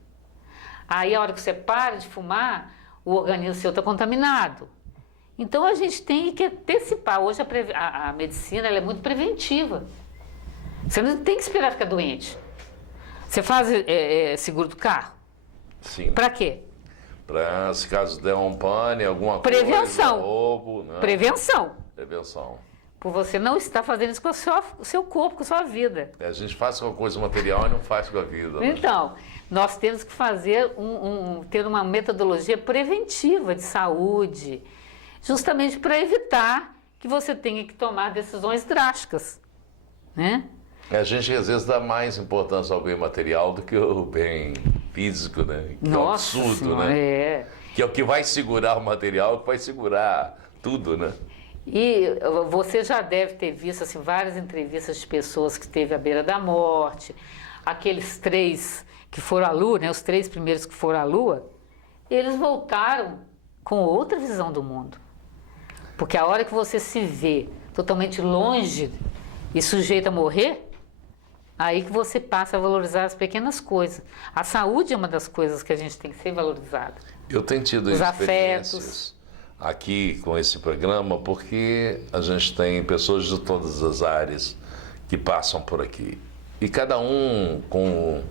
Aí, a hora que você para de fumar, o organismo seu está contaminado. Então, a gente tem que antecipar. Hoje, a medicina ela é muito preventiva. Você não tem que esperar ficar doente. Você faz seguro do carro? Sim. Para quê? Para, se caso der um pane, alguma Prevenção. coisa, roubo. Né? Prevenção. Por você não estar fazendo isso com o seu corpo, com a sua vida. A gente faz com a coisa material e não faz com a vida. Né? Então, nós temos que fazer ter uma metodologia preventiva de saúde, justamente para evitar que você tenha que tomar decisões drásticas, né? A gente às vezes dá mais importância ao bem material do que ao bem físico, né? Que Nossa, é um absurdo, né? Que é o que vai segurar o material, o que vai segurar tudo, né? E você já deve ter visto assim, várias entrevistas de pessoas que esteve à beira da morte, aqueles 3 que foram à Lua, né, os 3 primeiros que foram à Lua, eles voltaram com outra visão do mundo. Porque a hora que você se vê totalmente longe e sujeito a morrer, Aí que você passa a valorizar as pequenas coisas. A saúde é uma das coisas que a gente tem que ser valorizada. Eu tenho tido Os experiências afetos. aqui com esse programa porque a gente tem pessoas de todas as áreas que passam por aqui. E cada um com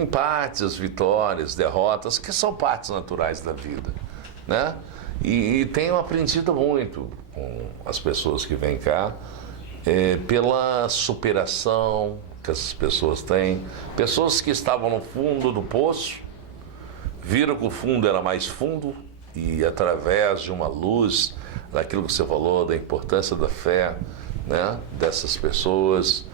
empates, vitórias, derrotas, que são partes naturais da vida, né? E tenho aprendido muito com as pessoas que vêm cá, pela superação que essas pessoas têm. Pessoas que estavam no fundo do poço, viram que o fundo era mais fundo e através de uma luz, daquilo que você falou, da importância da fé, né, dessas pessoas,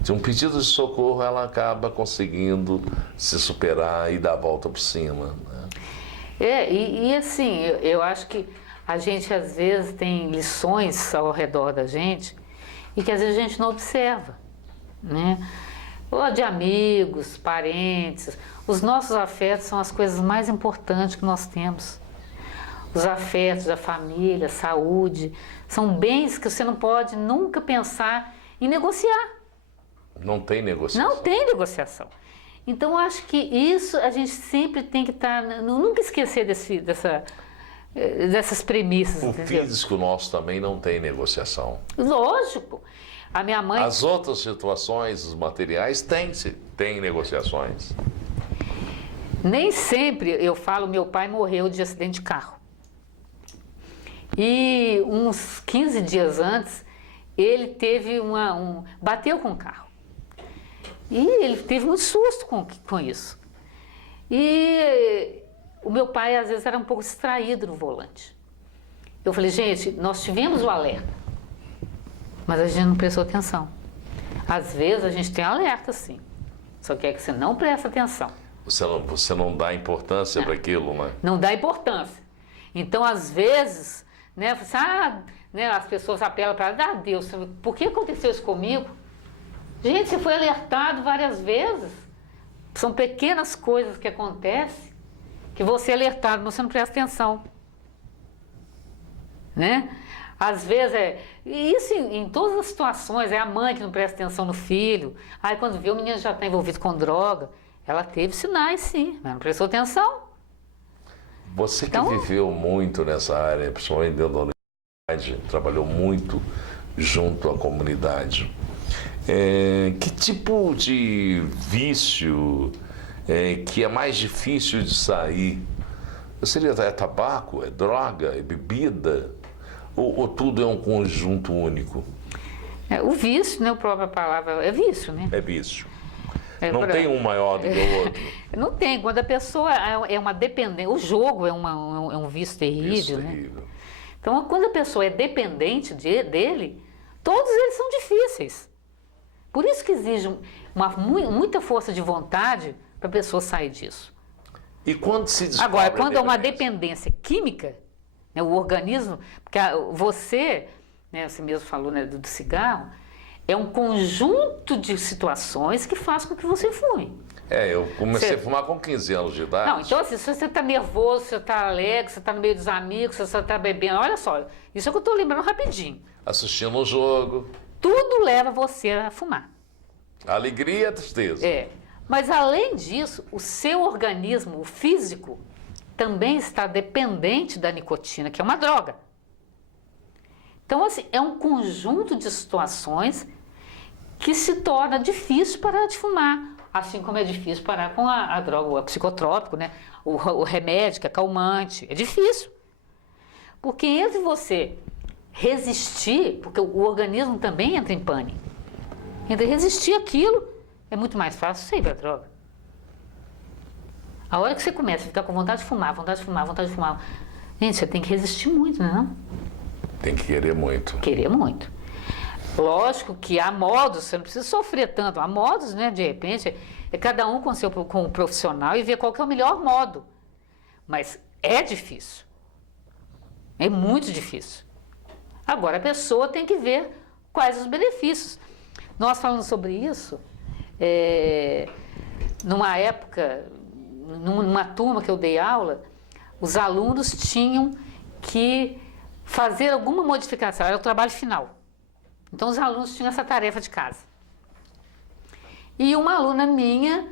de um pedido de socorro, ela acaba conseguindo se superar e dar a volta por cima, né? E assim, eu acho que a gente às vezes tem lições ao redor da gente e que às vezes a gente não observa, né? Ou de amigos, parentes. Os nossos afetos são as coisas mais importantes que nós temos. Os afetos da família, saúde, são bens que você não pode nunca pensar em negociar. Não tem negociação. Não tem negociação. Então, eu acho que isso a gente sempre tem que estar... Nunca esquecer dessas premissas, O entendeu? físico nosso também não tem negociação. Lógico. A minha mãe... As outras situações, os materiais, tem negociações. Nem sempre, eu falo, meu pai morreu de acidente de carro. E uns 15 dias antes, ele teve bateu com o carro. E ele teve muito susto com isso. E o meu pai, às vezes, era um pouco distraído no volante. Eu falei, gente, nós tivemos o alerta, mas a gente não prestou atenção. Às vezes, a gente tem alerta, sim, só que é que você não presta atenção. Você não dá importância para aquilo, né? Não dá importância. Então, às vezes, né, as pessoas apelam para Deus, por que aconteceu isso comigo? Gente, você foi alertado várias vezes. São pequenas coisas que acontecem que você é alertado, mas você não presta atenção. Né? Às vezes e isso em todas as situações, é a mãe que não presta atenção no filho. Aí quando vê o menino já está envolvido com droga, ela teve sinais sim, mas não prestou atenção. Você que viveu muito nessa área, principalmente dentro da universidade, trabalhou muito junto à comunidade. Que tipo de vício que é mais difícil de sair? Seria tabaco, droga, bebida? Ou tudo é um conjunto único? O vício, né? A própria palavra é vício, né? É vício. Não tem um maior do que o outro. Não tem. Quando a pessoa é uma dependente, o jogo é um vício terrível, né? Terrível. Então, quando a pessoa é dependente dele, todos eles são difíceis. Por isso que exige muita força de vontade para a pessoa sair disso. E quando se descobre Agora, quando é uma dependência química, né, o organismo, porque você, né, você mesmo falou, né, do cigarro, é um conjunto de situações que faz com que você fume. Eu comecei a fumar com 15 anos de idade. Não, então assim, se você está nervoso, se você está alegre, se você está no meio dos amigos, se você está bebendo, olha só, isso é o que eu estou lembrando rapidinho. Assistindo o jogo. Tudo leva você a fumar. Alegria e a tristeza. Mas além disso, o seu organismo, o físico, também está dependente da nicotina, que é uma droga. Então, assim, é um conjunto de situações que se torna difícil parar de fumar. Assim como é difícil parar com a droga, o psicotrópico, né? O remédio, que é calmante. É difícil. Porque entre você resistir, porque o organismo também entra em pânico. Entre resistir aquilo, é muito mais fácil você ir para a droga. A hora que você começa a ficar com vontade de fumar, vontade de fumar, vontade de fumar, gente, você tem que resistir muito, né? Não? Tem que querer muito. Querer muito. Lógico que há modos, você não precisa sofrer tanto, há modos, né? De repente, é cada um com o profissional e ver qual que é o melhor modo. Mas é difícil. É muito difícil. Agora, a pessoa tem que ver quais os benefícios. Nós falamos sobre isso numa época, numa turma que eu dei aula, os alunos tinham que fazer alguma modificação, era o trabalho final. Então os alunos tinham essa tarefa de casa. E uma aluna minha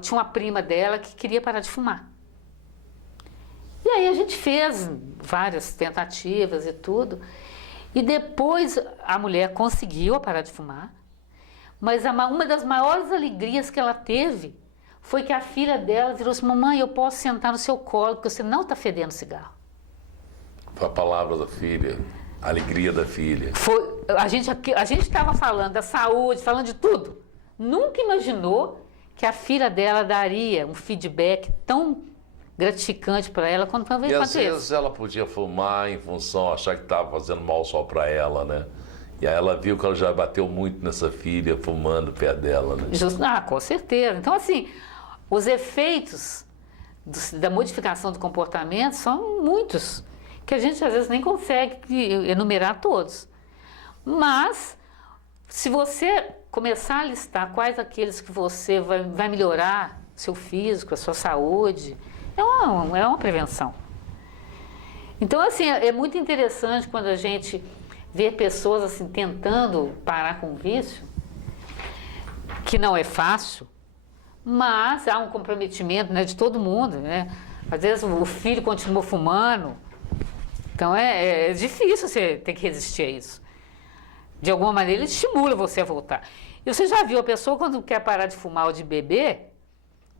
tinha uma prima dela que queria parar de fumar. E aí a gente fez várias tentativas e tudo. E depois a mulher conseguiu parar de fumar. Mas uma das maiores alegrias que ela teve foi que a filha dela virou assim: mamãe, eu posso sentar no seu colo porque você não está fedendo cigarro. Foi a palavra da filha, a alegria da filha. A gente estava falando da saúde, falando de tudo. Nunca imaginou que a filha dela daria um feedback tão gratificante para ela quando E às vezes ela podia fumar em função, achar que estava fazendo mal só para ela, né? E aí ela viu que ela já bateu muito nessa filha fumando perto dela, né? Com certeza. Então, assim, os efeitos da modificação do comportamento são muitos, que a gente às vezes nem consegue enumerar todos. Mas, se você começar a listar quais aqueles que você vai melhorar seu físico, a sua saúde, é uma prevenção. Então, assim, é muito interessante quando a gente vê pessoas assim tentando parar com o vício, que não é fácil, mas há um comprometimento, né, de todo mundo, né? Às vezes o filho continua fumando, então é difícil você ter que resistir a isso. De alguma maneira ele estimula você a voltar. E você já viu a pessoa quando quer parar de fumar ou de beber,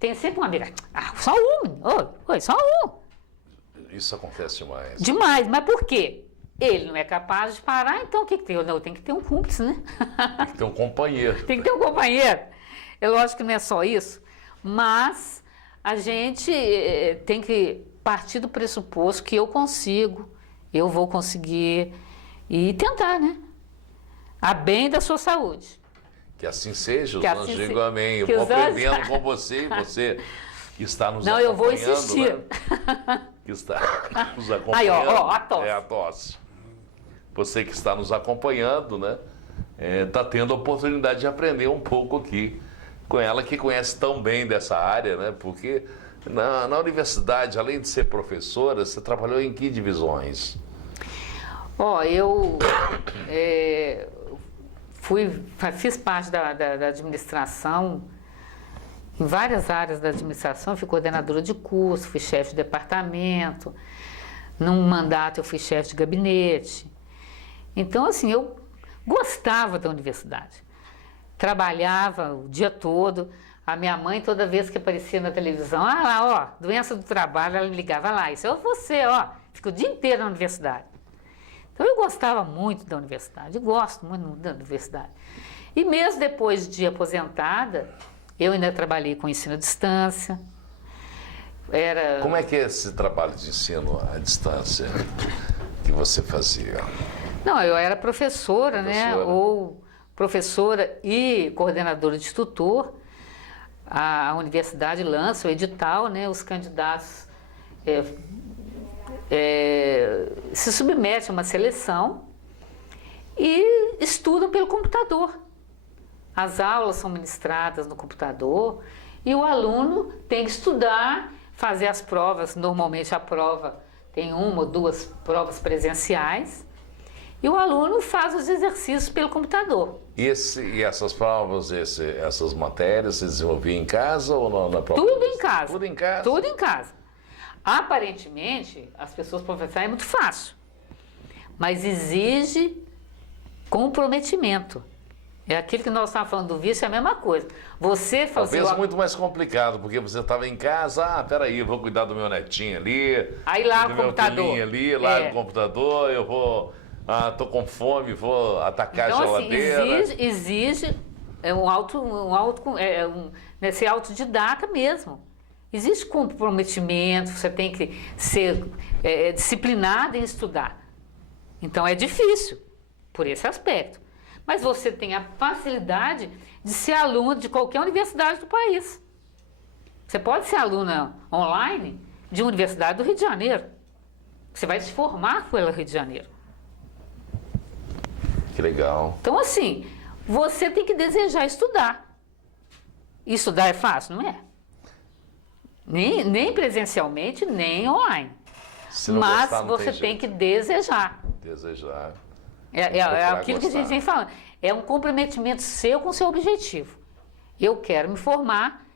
tem sempre uma amiga: só um, só um. Isso acontece demais. Demais, mas por quê? Ele não é capaz de parar, então o que tem? Não, tem que ter um cúmplice, né? Tem que ter um companheiro. Tem que ter um companheiro. É lógico que não é só isso, mas a gente tem que partir do pressuposto que eu consigo, eu vou conseguir e tentar, né? A bem da sua saúde. Que assim seja, os Que anjos assim digam seja. amém. Eu Que vou os anjos- aprendendo com você, você que está nos Não, acompanhando. eu vou insistir. Né? Que está nos acompanhando. Aí, ó, a tosse. É a tosse. Você que está nos acompanhando, né? Está tendo a oportunidade de aprender um pouco aqui com ela, que conhece tão bem dessa área, né? Porque na universidade, além de ser professora, você trabalhou em que divisões? Eu fiz parte da administração, em várias áreas da administração. Fui coordenadora de curso, fui chefe de departamento, num mandato eu fui chefe de gabinete. Então, assim, eu gostava da universidade. Trabalhava o dia todo. A minha mãe, toda vez que aparecia na televisão, lá, doença do trabalho, ela me ligava: lá, isso é você, fica o dia inteiro na universidade. Então, eu gostava muito da universidade, gosto muito da universidade. E mesmo depois de aposentada, eu ainda trabalhei com ensino à distância. Como é que é esse trabalho de ensino à distância que você fazia? Não, eu era professora, né? Ou professora e coordenadora de tutor. A universidade lança o edital, né? Os candidatos se submetem a uma seleção e estudam pelo computador. As aulas são ministradas no computador e o aluno tem que estudar, fazer as provas. Normalmente a prova tem 1 ou 2 provas presenciais. E o aluno faz os exercícios pelo computador. E essas provas, essas matérias, você desenvolvia em casa ou na própria? Tudo em casa. Tudo em casa? Tudo em casa. Aparentemente, as pessoas podem pensar: é muito fácil. Mas exige comprometimento. É aquilo que nós estávamos falando do vício, é a mesma coisa. Você fazer... Talvez muito mais complicado, porque você estava em casa, peraí, eu vou cuidar do meu netinho ali, aí lá do o meu computador. filhinho ali, lá no computador, eu vou... tô com fome, vou atacar então, a geladeira. Assim, exige ser autodidata mesmo. Existe comprometimento, você tem que ser disciplinado em estudar. Então é difícil, por esse aspecto. Mas você tem a facilidade de ser aluno de qualquer universidade do país. Você pode ser aluna online de uma universidade do Rio de Janeiro. Você vai se formar pelo Rio de Janeiro. Que legal. Então, assim, você tem que desejar estudar. E estudar é fácil? Não é. Nem presencialmente, nem online. Mas você tem que desejar. desejar. É aquilo que a gente vem falando. É um comprometimento seu com o seu objetivo. Eu quero me formar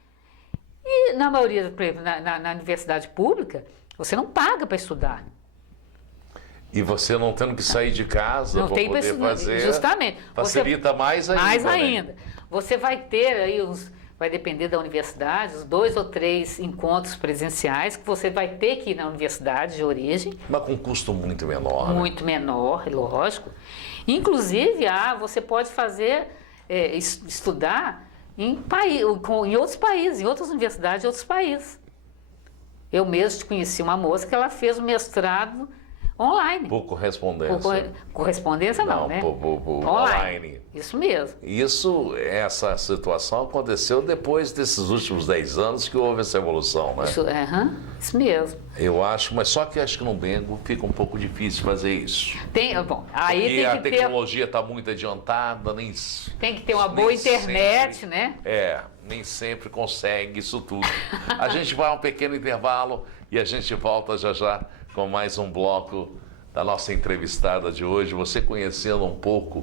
e, na maioria, por exemplo, na universidade pública, você não paga para estudar. E você não tendo que sair de casa para poder fazer, justamente, facilita mais ainda. Mais né? ainda. Você vai ter aí vai depender da universidade, uns 2 ou 3 encontros presenciais que você vai ter que ir na universidade de origem. Mas com custo muito menor. Muito menor, lógico. Inclusive, você pode fazer, estudar em outros países, em outras universidades de outros países. Eu mesmo conheci uma moça que ela fez o mestrado online. Por correspondência. Por correspondência não, né? Por online. Isso mesmo. Essa situação aconteceu depois desses últimos 10 anos que houve essa evolução, né? Isso mesmo. Eu acho, mas só que acho que no Bengo fica um pouco difícil fazer isso. Aí porque tem a que tecnologia está muito adiantada, tem que ter uma boa internet, sempre, né? Nem sempre consegue isso tudo. A gente vai a um pequeno intervalo e a gente volta já já com mais um bloco da nossa entrevistada de hoje, você conhecendo um pouco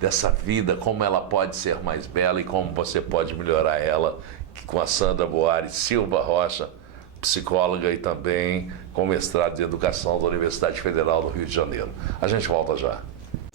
dessa vida, como ela pode ser mais bela e como você pode melhorar ela, com a Sandra Boari Silva Rocha, psicóloga e também com mestrado em Educação da Universidade Federal do Rio de Janeiro. A gente volta já.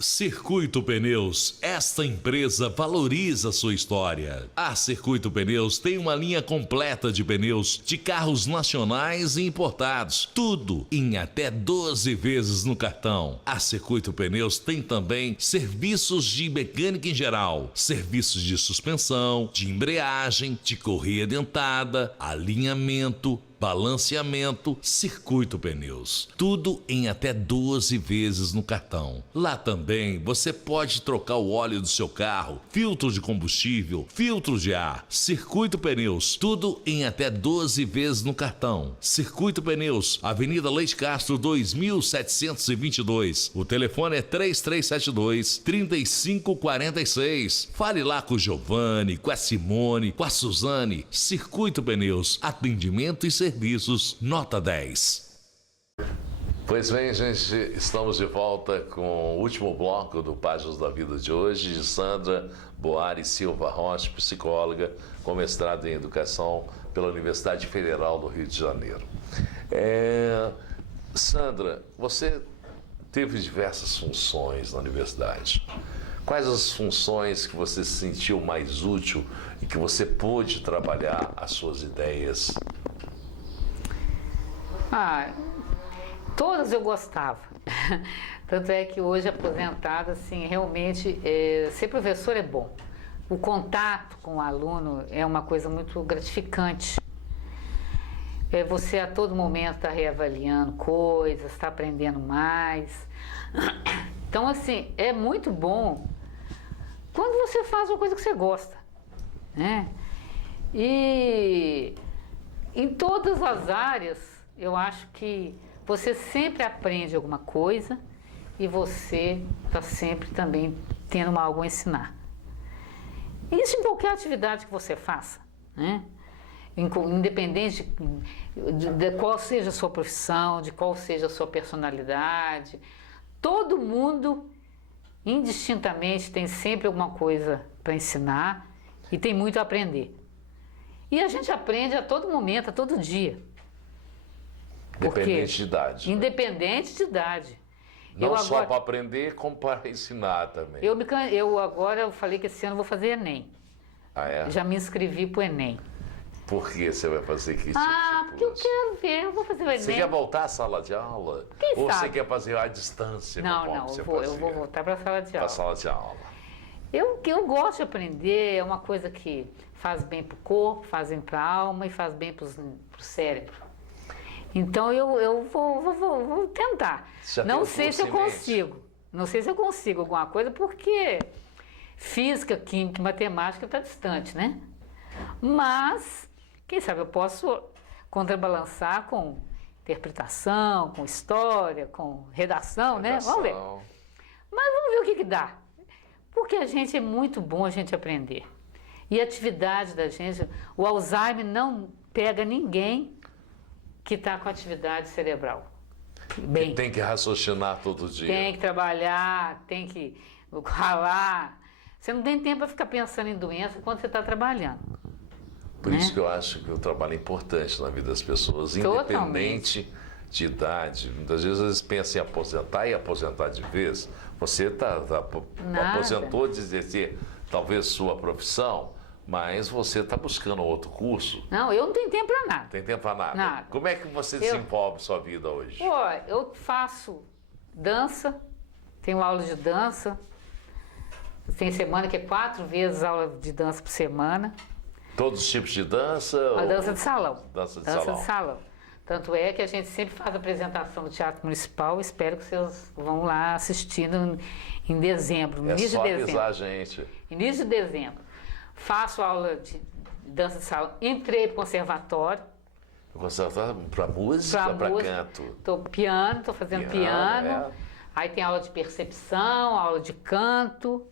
Circuito Pneus, esta empresa valoriza sua história. A Circuito Pneus tem uma linha completa de pneus de carros nacionais e importados, tudo em até 12 vezes no cartão. A Circuito Pneus tem também serviços de mecânica em geral, serviços de suspensão, de embreagem, de correia dentada, alinhamento, balanceamento, Circuito Pneus. Tudo em até 12 vezes no cartão. Lá também você pode trocar o óleo do seu carro, filtro de combustível, filtro de ar. Circuito Pneus. Tudo em até 12 vezes no cartão. Circuito Pneus, Avenida Leite Castro 2722. O telefone é 3372-3546. Fale lá com o Giovanni, com a Simone, com a Suzane. Circuito Pneus. Atendimento e serviços nota 10. Pois bem, gente, estamos de volta com o último bloco do Páginas da Vida de hoje, de Sandra Boari Silva Rocha, psicóloga, com mestrado em Educação pela Universidade Federal do Rio de Janeiro. Sandra, você teve diversas funções na universidade. Quais as funções que você se sentiu mais útil e que você pôde trabalhar as suas ideias? Todas eu gostava. Tanto é que hoje, aposentada, assim, realmente, ser professor é bom. O contato com o aluno é uma coisa muito gratificante. Você a todo momento está reavaliando coisas, está aprendendo mais. Então, assim, é muito bom quando você faz uma coisa que você gosta, né? E em todas as áreas, eu acho que você sempre aprende alguma coisa e você está sempre também tendo algo a ensinar. Isso em qualquer atividade que você faça, né? Independente de qual seja a sua profissão, de qual seja a sua personalidade, todo mundo, indistintamente, tem sempre alguma coisa para ensinar e tem muito a aprender. E a gente aprende a todo momento, a todo dia. Independente de idade. Independente de idade. Não só para aprender, como para ensinar também. Eu falei que esse ano eu vou fazer Enem. Já me inscrevi para o Enem. Por que você vai fazer que tipo? Porque eu quero ver, eu vou fazer o Enem. Você quer voltar à sala de aula? Quem Ou sabe? Você quer fazer à distância? Não, eu vou voltar para a sala de aula. Para a sala de aula. Eu gosto de aprender, é uma coisa que faz bem para o corpo, faz bem para a alma e faz bem para o cérebro. Então eu vou tentar. Não sei se eu consigo. Não sei se eu consigo alguma coisa, porque física, química e matemática está distante, né? Mas, quem sabe eu posso contrabalançar com interpretação, com história, com redação, né? Vamos ver. Mas vamos ver o que dá. Porque a gente é muito bom a gente aprender. E a atividade da gente, o Alzheimer não pega ninguém que está com atividade cerebral. bem. Tem que raciocinar todo dia. Tem que trabalhar, tem que ralar. Você não tem tempo para ficar pensando em doença quando você está trabalhando. Por isso que eu acho que o trabalho é importante na vida das pessoas, independente de idade. Muitas vezes eles pensam em aposentar e aposentar de vez. Você aposentou de exercer talvez sua profissão, mas você está buscando outro curso. Não, eu não tenho tempo para nada. Tem tempo para nada? Nada. Como é que você desenvolve sua vida hoje? Pô, eu faço dança, tenho aula de dança. Tem semana que é 4 vezes aula de dança por semana. Todos os tipos de dança? A dança de salão. Dança de dança salão. De salão. Tanto é que a gente sempre faz apresentação no Teatro Municipal. Espero que vocês vão lá assistindo em dezembro. É início só de dezembro. avisar a gente. Início de dezembro. Faço aula de dança de salão. Entrei para o conservatório. Para música, para canto? Estou fazendo piano. Aí tem aula de percepção, aula de canto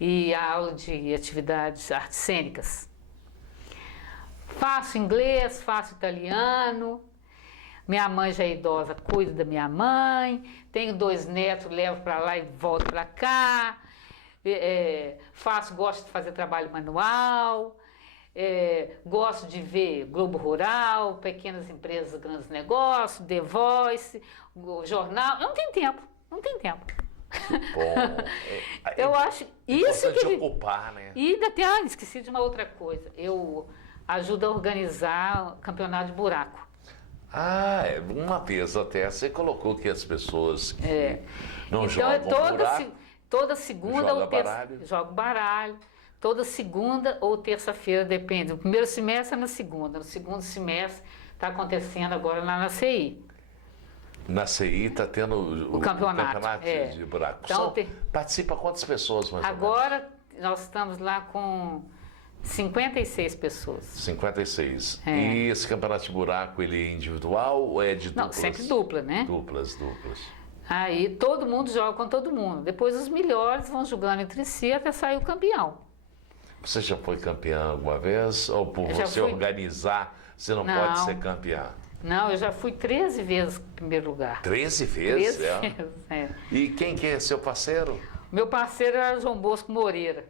e aula de atividades artes cênicas. Faço inglês, faço italiano. Minha mãe já é idosa, cuido da minha mãe. Tenho 2 netos, levo para lá e volto para cá. Gosto de fazer trabalho manual. Gosto de ver Globo Rural, Pequenas Empresas, Grandes Negócios, The Voice, o jornal. Eu não tenho tempo, não tenho tempo. Bom, eu acho isso que ocupar, né? E ainda esqueci de uma outra coisa. Eu ajudo a organizar o campeonato de buraco. Uma vez até você colocou que as pessoas que não então, jogam buraco, toda segunda ou baralho. Jogo baralho. Toda segunda ou terça-feira, depende. O primeiro semestre é na segunda. No segundo semestre está acontecendo agora lá na CI. Na CI está tendo o campeonato de buraco. Então, participa quantas pessoas mais agora nós estamos lá com 56 pessoas. 56. E esse campeonato de buraco, ele é individual ou é de duplas? Não, sempre dupla, né? Duplas. Aí todo mundo joga com todo mundo. Depois os melhores vão jogando entre si até sair o campeão. Você já foi campeã alguma vez? Ou por você organizar, você não pode ser campeã? Não, eu já fui 13 vezes em primeiro lugar. 13 vezes? 13 vezes, E quem que é seu parceiro? Meu parceiro era João Bosco Moreira,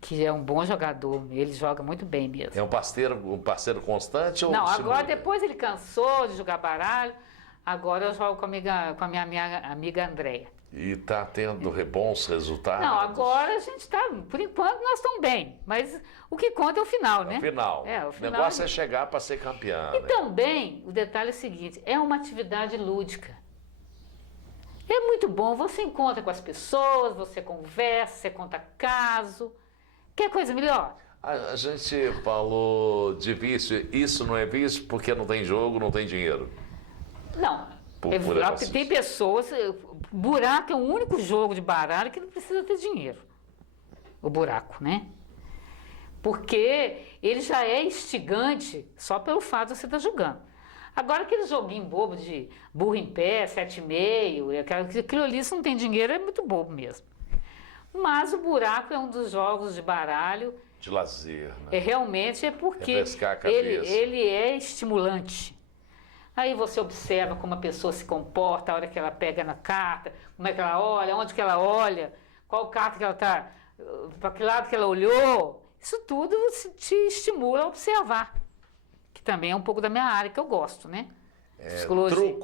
que é um bom jogador. Ele joga muito bem mesmo. É um parceiro constante? Ou não, agora depois ele cansou de jogar baralho. Agora eu jogo com a minha amiga Andréia. E está tendo bons resultados? Não, agora a gente está, por enquanto nós estamos bem, mas o que conta é o final, né? O final. O negócio é chegar para ser campeã. E também, o detalhe é o seguinte, é uma atividade lúdica. É muito bom, você encontra com as pessoas, você conversa, você conta caso. Quer coisa melhor? A gente falou de vício, isso não é vício porque não tem jogo, não tem dinheiro. Não, tem pessoas... Buraco é o único jogo de baralho que não precisa ter dinheiro. O buraco, né? Porque ele já é instigante só pelo fato de você estar jogando. Agora aquele joguinho bobo de burro em pé, 7,5, aquilo ali, se não tem dinheiro, é muito bobo mesmo. Mas o buraco é um dos jogos de baralho... De lazer, né? Realmente é porque ele é estimulante. Aí você observa como a pessoa se comporta, a hora que ela pega na carta, como é que ela olha, onde que ela olha, qual carta que ela está, para que lado que ela olhou. Isso tudo te estimula a observar, que também é um pouco da minha área, que eu gosto, né? Psicologia.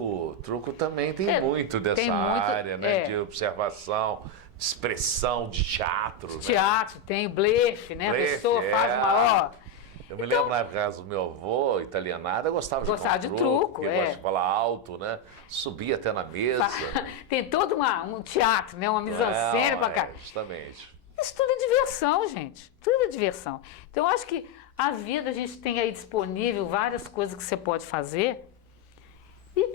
Truco também tem muito dessa área, né? De observação, de expressão, de teatro. Teatro, né? Tem o blefe, né? A pessoa faz uma... Eu me lembro na casa do meu avô, italianada, gostava de truco. Porque gosta de falar alto, né? Subia até na mesa. Tem todo um teatro, né? Uma mise-en-scène pra cá. Justamente. Isso tudo é diversão, gente. Tudo é diversão. Então, eu acho que a vida, a gente tem aí disponível várias coisas que você pode fazer e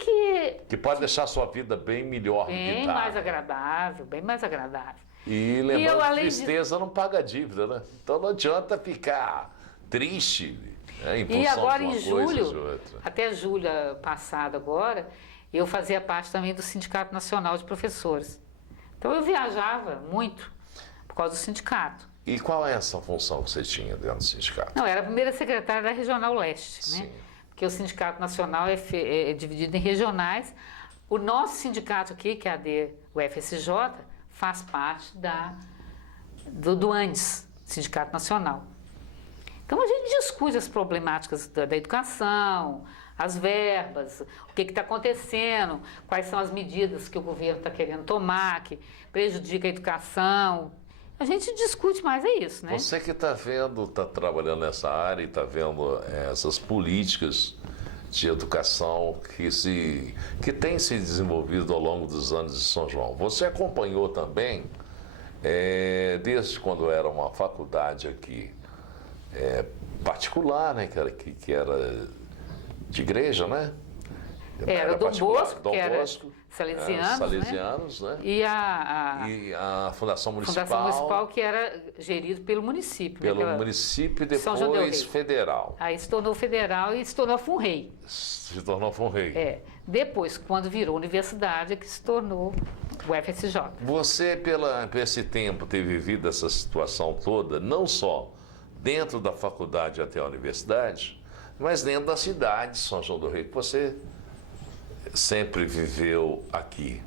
que pode deixar a sua vida bem melhor do que bem mais agradável, bem mais agradável. E lembrando que tristeza não paga dívida, né? Então não adianta ficar... triste, né, em função e agora de uma em julho, coisa, de outra. até julho passado agora, eu fazia parte também do Sindicato Nacional de Professores. Então eu viajava muito por causa do sindicato. E qual é essa função que você tinha dentro do sindicato? Não, era a primeira secretária da Regional Leste, né? porque o Sindicato Nacional é dividido em regionais. O nosso sindicato aqui, que é o FSJ, faz parte do ANDES, Sindicato Nacional. Então a gente discute as problemáticas da educação, as verbas, o que está acontecendo, quais são as medidas que o governo está querendo tomar, que prejudica a educação. A gente discute mais, é isso, né? Você que está vendo, está trabalhando nessa área e está vendo essas políticas de educação que têm se desenvolvido ao longo dos anos de São João. Você acompanhou também, desde quando era uma faculdade aqui, particular, né, que era de igreja, né? Era Dom Bosco, Dom que era Bosco, salesianos, né? E a Fundação Municipal. Fundação Municipal, que era gerido pelo município. Pelo né? município e São João del depois Rei. federal. Aí se tornou federal e se tornou FUNREI. Se tornou FUNREI. Depois, quando virou universidade, é que se tornou o FSJ. Você, por esse tempo, ter vivido essa situação toda, não só dentro da faculdade até a universidade, mas dentro da cidade de São João del Rei, que você sempre viveu aqui.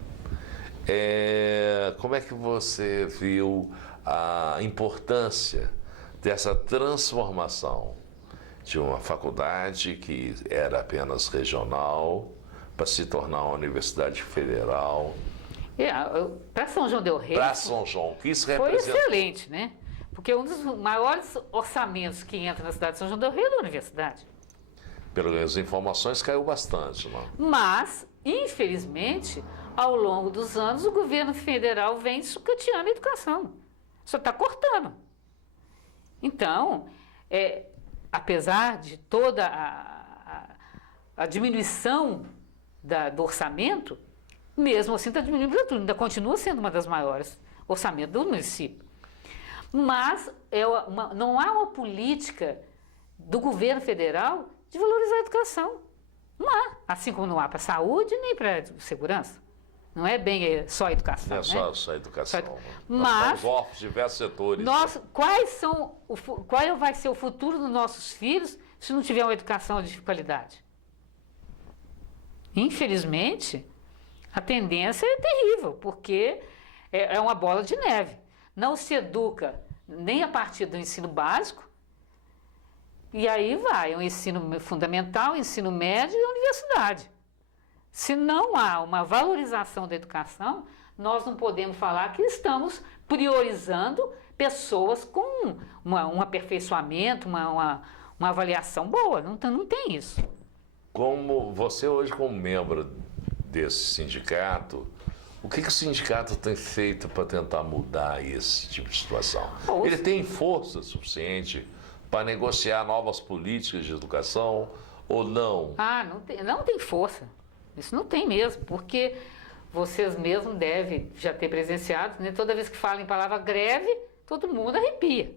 Como é que você viu a importância dessa transformação de uma faculdade que era apenas regional para se tornar uma universidade federal? Para São João del Rei, Para São João, que isso foi representa... excelente, né? Porque um dos maiores orçamentos que entra na cidade de São João del Rei é da universidade. Pelas informações, caiu bastante, não? Mas, infelizmente, ao longo dos anos, o governo federal vem sucateando a educação. Só está cortando. Então, apesar de toda a diminuição do orçamento, mesmo assim está diminuindo para tudo. Ainda continua sendo uma das maiores orçamentos do município. Mas não há uma política do governo federal de valorizar a educação. Não há. Assim como não há para a saúde nem para a segurança. Não é bem só a educação. Não é né? só a educação. Mas, nós órfãos de diversos setores. Qual vai ser o futuro dos nossos filhos se não tiver uma educação de qualidade? Infelizmente, a tendência é terrível, porque é uma bola de neve. Não se educa nem a partir do ensino básico, e aí vai o ensino fundamental, o ensino médio e a universidade. Se não há uma valorização da educação, nós não podemos falar que estamos priorizando pessoas com um aperfeiçoamento, uma avaliação boa. Não tem isso. Como você hoje, como membro desse sindicato, o que o sindicato tem feito para tentar mudar esse tipo de situação? Ele tem força suficiente para negociar novas políticas de educação ou não? Não tem força. Isso não tem mesmo, porque vocês mesmos devem já ter presenciado, né? Toda vez que falam em palavra greve, todo mundo arrepia.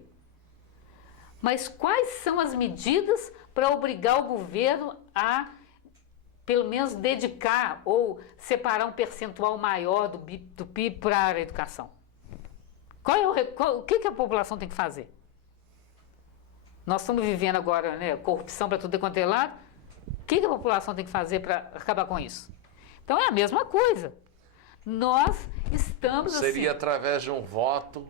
Mas quais são as medidas para obrigar o governo a, pelo menos, dedicar ou separar um percentual maior do PIB para a educação? O que a população tem que fazer? Nós estamos vivendo agora, né, corrupção para tudo quanto é lado. O que a população tem que fazer para acabar com isso? Então é a mesma coisa. Nós estamos Seria através de um voto.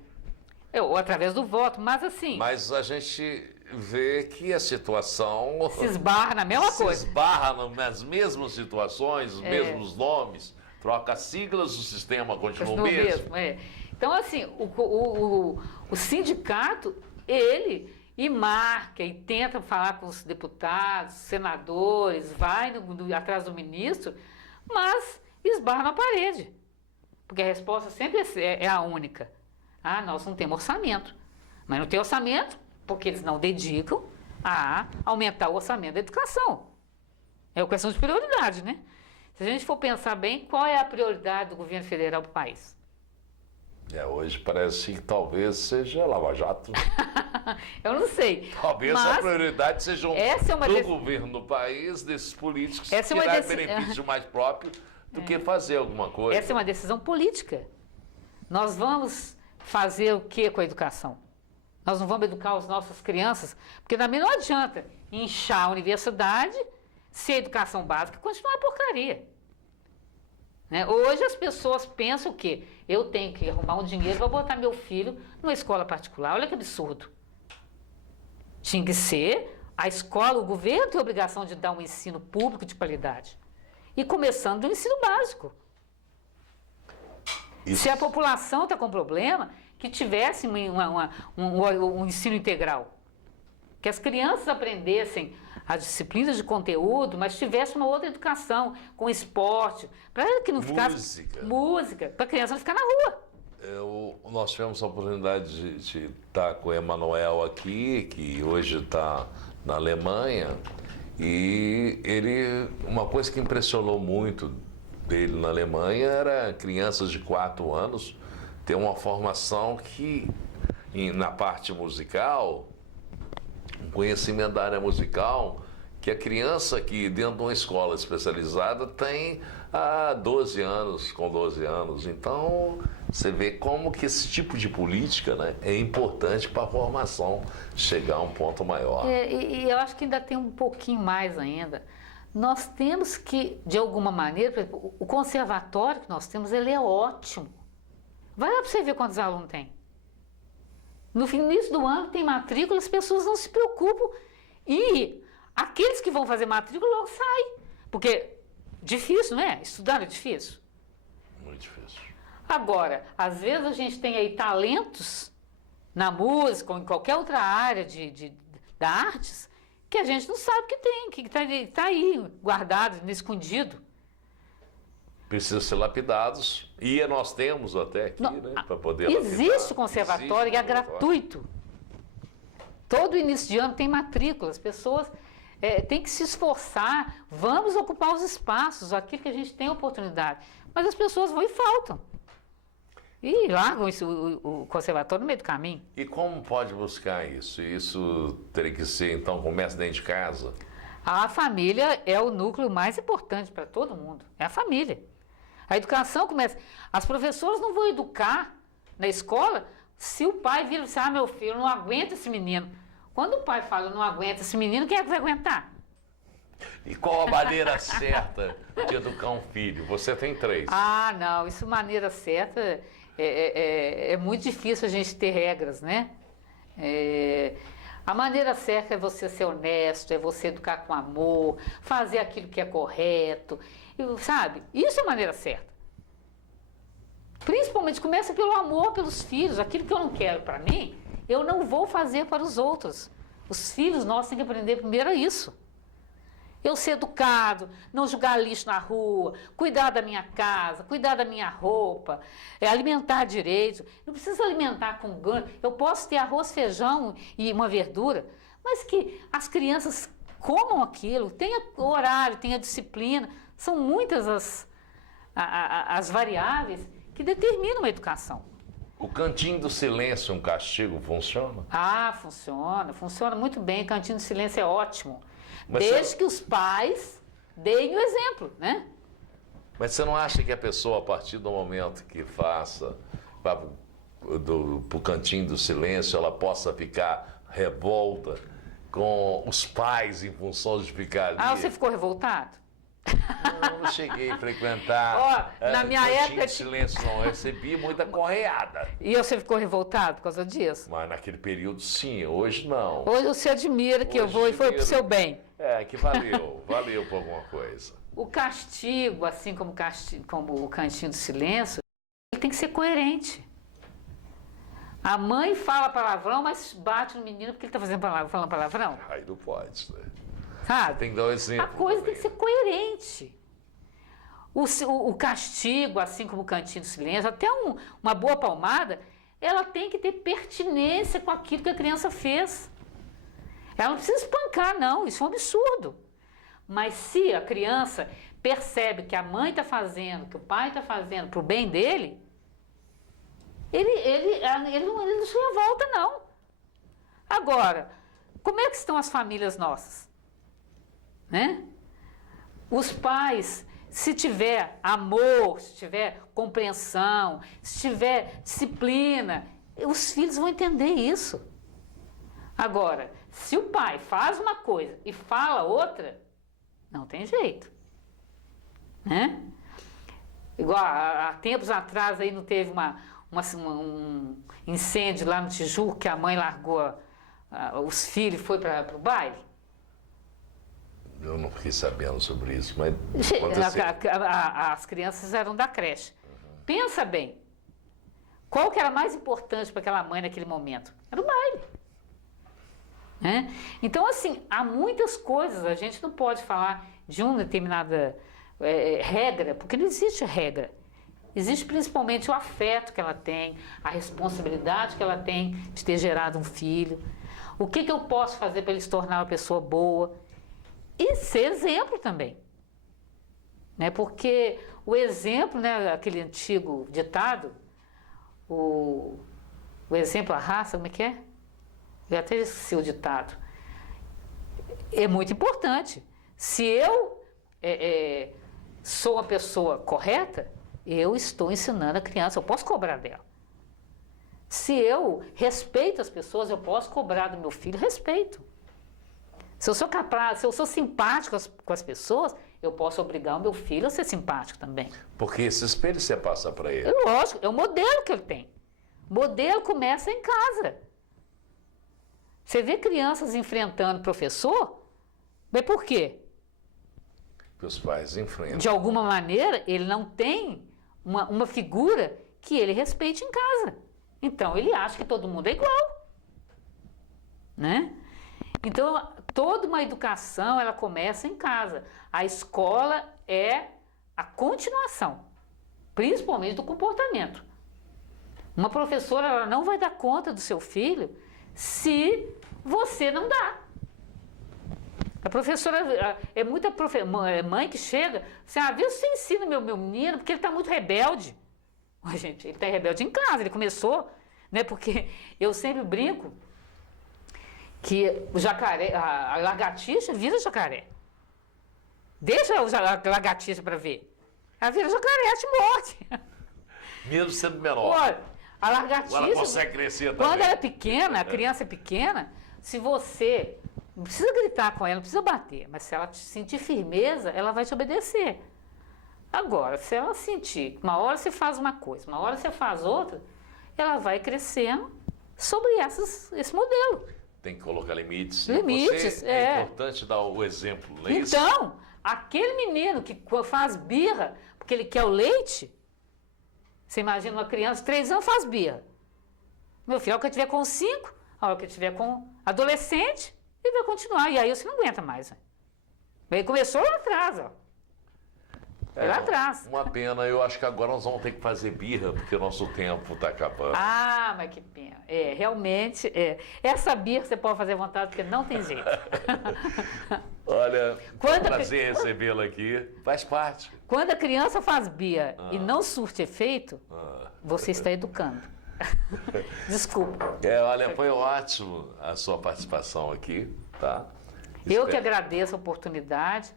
Ou através do voto, mas assim... Mas a gente vê que a situação... Se esbarra na mesma coisa. Se esbarra nas mesmas situações, os mesmos nomes, troca siglas, o sistema continua o mesmo. Então, assim, o sindicato, ele... E marca, e tenta falar com os deputados, senadores, vai atrás do ministro, mas esbarra na parede. Porque a resposta sempre é a única. Nós não temos orçamento. Mas não tem orçamento porque eles não dedicam a aumentar o orçamento da educação. É uma questão de prioridade, né? Se a gente for pensar bem, qual é a prioridade do governo federal para o país? Hoje parece que talvez seja Lava Jato. Eu não sei. Talvez a prioridade seja do governo do país, desses políticos, tirar benefício mais próprio do que fazer alguma coisa. Essa é uma decisão política. Nós vamos fazer o que com a educação? Nós não vamos educar as nossas crianças? Porque também não adianta inchar a universidade se a educação básica continuar porcaria. Né? Hoje as pessoas pensam o quê? Eu tenho que arrumar um dinheiro para botar meu filho numa escola particular. Olha que absurdo. Tinha que ser a escola, o governo tem a obrigação de dar um ensino público de qualidade. E começando do ensino básico. Isso. Se a população está com problema, que tivesse um ensino integral. Que as crianças aprendessem as disciplinas de conteúdo, mas tivesse uma outra educação, com esporte, para que não ficasse... Música, para a criança não ficar na rua. Nós tivemos a oportunidade de estar com o Emanuel aqui, que hoje está na Alemanha, e uma coisa que impressionou muito dele na Alemanha era crianças de 4 anos ter uma formação que, na parte musical, um conhecimento da área musical, que a criança que dentro de uma escola especializada tem há 12 anos, com 12 anos. Então, você vê como que esse tipo de política, né, é importante para a formação chegar a um ponto maior. E eu acho que ainda tem um pouquinho mais ainda. Nós temos que, de alguma maneira, por exemplo, o conservatório que nós temos, ele é ótimo. Vai lá para você ver quantos alunos tem. No início do ano tem matrícula, as pessoas não se preocupam. E aqueles que vão fazer matrícula logo saem. Porque difícil, não é? Estudar é difícil. Muito difícil. Agora, às vezes a gente tem aí talentos na música ou em qualquer outra área da artes que a gente não sabe que tem, que está aí guardado, escondido. Precisam ser lapidados. E nós temos até aqui, né, para poder Existe o conservatório e é gratuito. Todo início de ano tem matrícula, as pessoas têm que se esforçar, vamos ocupar os espaços, aquilo que a gente tem oportunidade. Mas as pessoas vão e faltam. E largam o conservatório no meio do caminho. E como pode buscar isso? Isso teria que ser, então, começa dentro de casa? A família é o núcleo mais importante para todo mundo, é a família. A educação começa... As professoras não vão educar na escola se o pai vira e diz, meu filho, não aguenta esse menino. Quando o pai fala, não aguenta esse menino, quem é que vai aguentar? E qual a maneira certa de educar um filho? Você tem 3. Não, isso maneira certa é muito difícil a gente ter regras, né? A maneira certa é você ser honesto, é você educar com amor, fazer aquilo que é correto, sabe? Isso é a maneira certa. Principalmente começa pelo amor pelos filhos, aquilo que eu não quero para mim, eu não vou fazer para os outros. Os filhos nossos têm que aprender primeiro isso. Eu ser educado, não jogar lixo na rua, cuidar da minha casa, cuidar da minha roupa, alimentar direito. Não precisa alimentar com ganho. Eu posso ter arroz, feijão e uma verdura, mas que as crianças comam aquilo, tenha horário, tenha disciplina. São muitas as variáveis que determinam a educação. O cantinho do silêncio, um castigo, funciona? Funciona muito bem. Cantinho do silêncio é ótimo. Desde que os pais deem o exemplo, né? Mas você não acha que a pessoa, a partir do momento que faça pro cantinho do silêncio, ela possa ficar revolta com os pais em função de ficar ali? Você ficou revoltado? Não cheguei a frequentar. Na minha época... de silêncio não, eu recebi muita correada. E você ficou revoltado por causa disso? Mas naquele período sim, hoje não. Hoje você admira que eu vou e foi pro seu bem. Que valeu por alguma coisa. O castigo, assim como o cantinho do silêncio, ele tem que ser coerente. A mãe fala palavrão, mas bate no menino porque ele está falando palavrão. Aí não pode, né? Sabe? Tem que dar um exemplo. A coisa tem que ser coerente. O castigo, assim como o cantinho do silêncio, até uma boa palmada, ela tem que ter pertinência com aquilo que a criança fez. Ela não precisa espancar, não, isso é um absurdo. Mas se a criança percebe que a mãe está fazendo, que o pai está fazendo para o bem dele, ele não se revolta, não. Agora, como é que estão as famílias nossas? Né? Os pais, se tiver amor, se tiver compreensão, se tiver disciplina, os filhos vão entender isso. Agora, se o pai faz uma coisa e fala outra, Não tem jeito. Né? Igual há tempos atrás aí não teve um incêndio lá no Tijuca que a mãe largou os filhos e foi para o baile? Eu não fiquei sabendo sobre isso, mas as crianças eram da creche. Pensa bem, qual que era mais importante para aquela mãe naquele momento? Era o baile. Né? Então, assim, há muitas coisas, a gente não pode falar de uma determinada regra, porque não existe regra. Existe principalmente o afeto que ela tem, a responsabilidade que ela tem de ter gerado um filho. O que eu posso fazer para ele se tornar uma pessoa boa? E ser exemplo também. Né? Porque o exemplo, né, aquele antigo ditado, o exemplo arrasta, como é que é? Eu até esqueci o ditado. É muito importante. Se eu sou uma pessoa correta, eu estou ensinando a criança, eu posso cobrar dela. Se eu respeito as pessoas, eu posso cobrar do meu filho respeito. Se eu sou capaz, se eu sou simpático com as pessoas, eu posso obrigar o meu filho a ser simpático também. porque esse espelho você passa para ele. É lógico, é o modelo que ele tem. O modelo começa em casa. Você vê crianças enfrentando professor, mas por quê? Que os pais enfrentam. De alguma maneira, ele não tem uma figura que ele respeite em casa. Então, ele acha que todo mundo é igual. Né? Então, toda uma educação, ela começa em casa. A escola é a continuação, principalmente do comportamento. Uma professora, ela não vai dar conta do seu filho se você não dá. A professora, muita mãe que chega, assim, vê se você ensina meu menino, porque ele está muito rebelde. Gente, ele está rebelde em casa, ele começou, né? Porque eu sempre brinco que o jacaré, a lagartixa vira jacaré. Deixa a lagartixa para ver. Ela vira jacaré, te morde. Mesmo sendo menor. Olha, a lagartixa, ela consegue crescer também. Quando ela é pequena, a criança é pequena, se você, não precisa gritar com ela, não precisa bater, mas se ela sentir firmeza, ela vai te obedecer. Agora, se ela sentir, uma hora você faz uma coisa, uma hora você faz outra, ela vai crescendo sobre esse modelo. Tem que colocar limites. Limites, é importante dar o exemplo, não é isso? Então, aquele menino que faz birra porque ele quer o leite, você imagina uma criança de 3 anos faz birra. Meu filho, a hora que eu tiver com 5, a hora que eu tiver com adolescente, ele vai continuar. E aí você não aguenta mais. Né? Ele começou lá atrás, ó. Lá atrás. Uma pena, eu acho que agora nós vamos ter que fazer birra, porque o nosso tempo está acabando. Ah, mas que pena. Realmente, essa birra você pode fazer à vontade, porque não tem jeito. Olha, foi um prazer recebê-la aqui. Faz parte. Quando a criança faz birra e não surte efeito, você está educando. Desculpa. Olha, foi ótimo a sua participação aqui, tá? Eu que agradeço a oportunidade.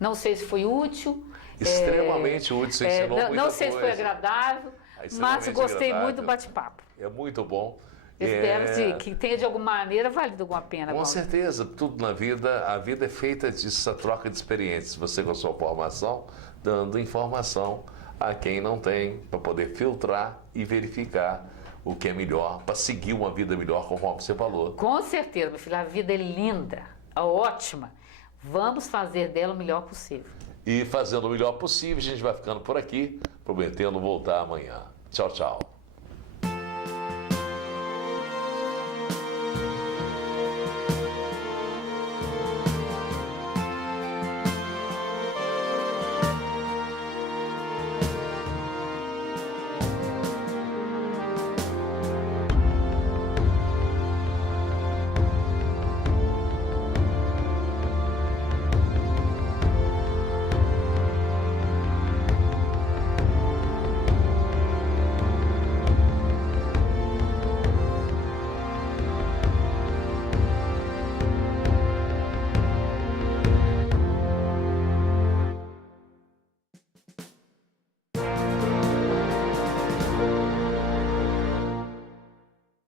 Não sei se foi útil. Extremamente útil, você ensinou muita Não sei coisa. se foi agradável, mas gostei muito do bate-papo. É muito bom. Espero que tenha de alguma maneira valido alguma pena. Com certeza, tudo na vida, a vida é feita dessa troca de experiências. Você com a sua formação, dando informação a quem não tem, para poder filtrar e verificar o que é melhor, para seguir uma vida melhor, conforme você falou. Com certeza, meu filho, a vida é linda, é ótima. Vamos fazer dela o melhor possível. E fazendo o melhor possível, a gente vai ficando por aqui, prometendo voltar amanhã. Tchau, tchau.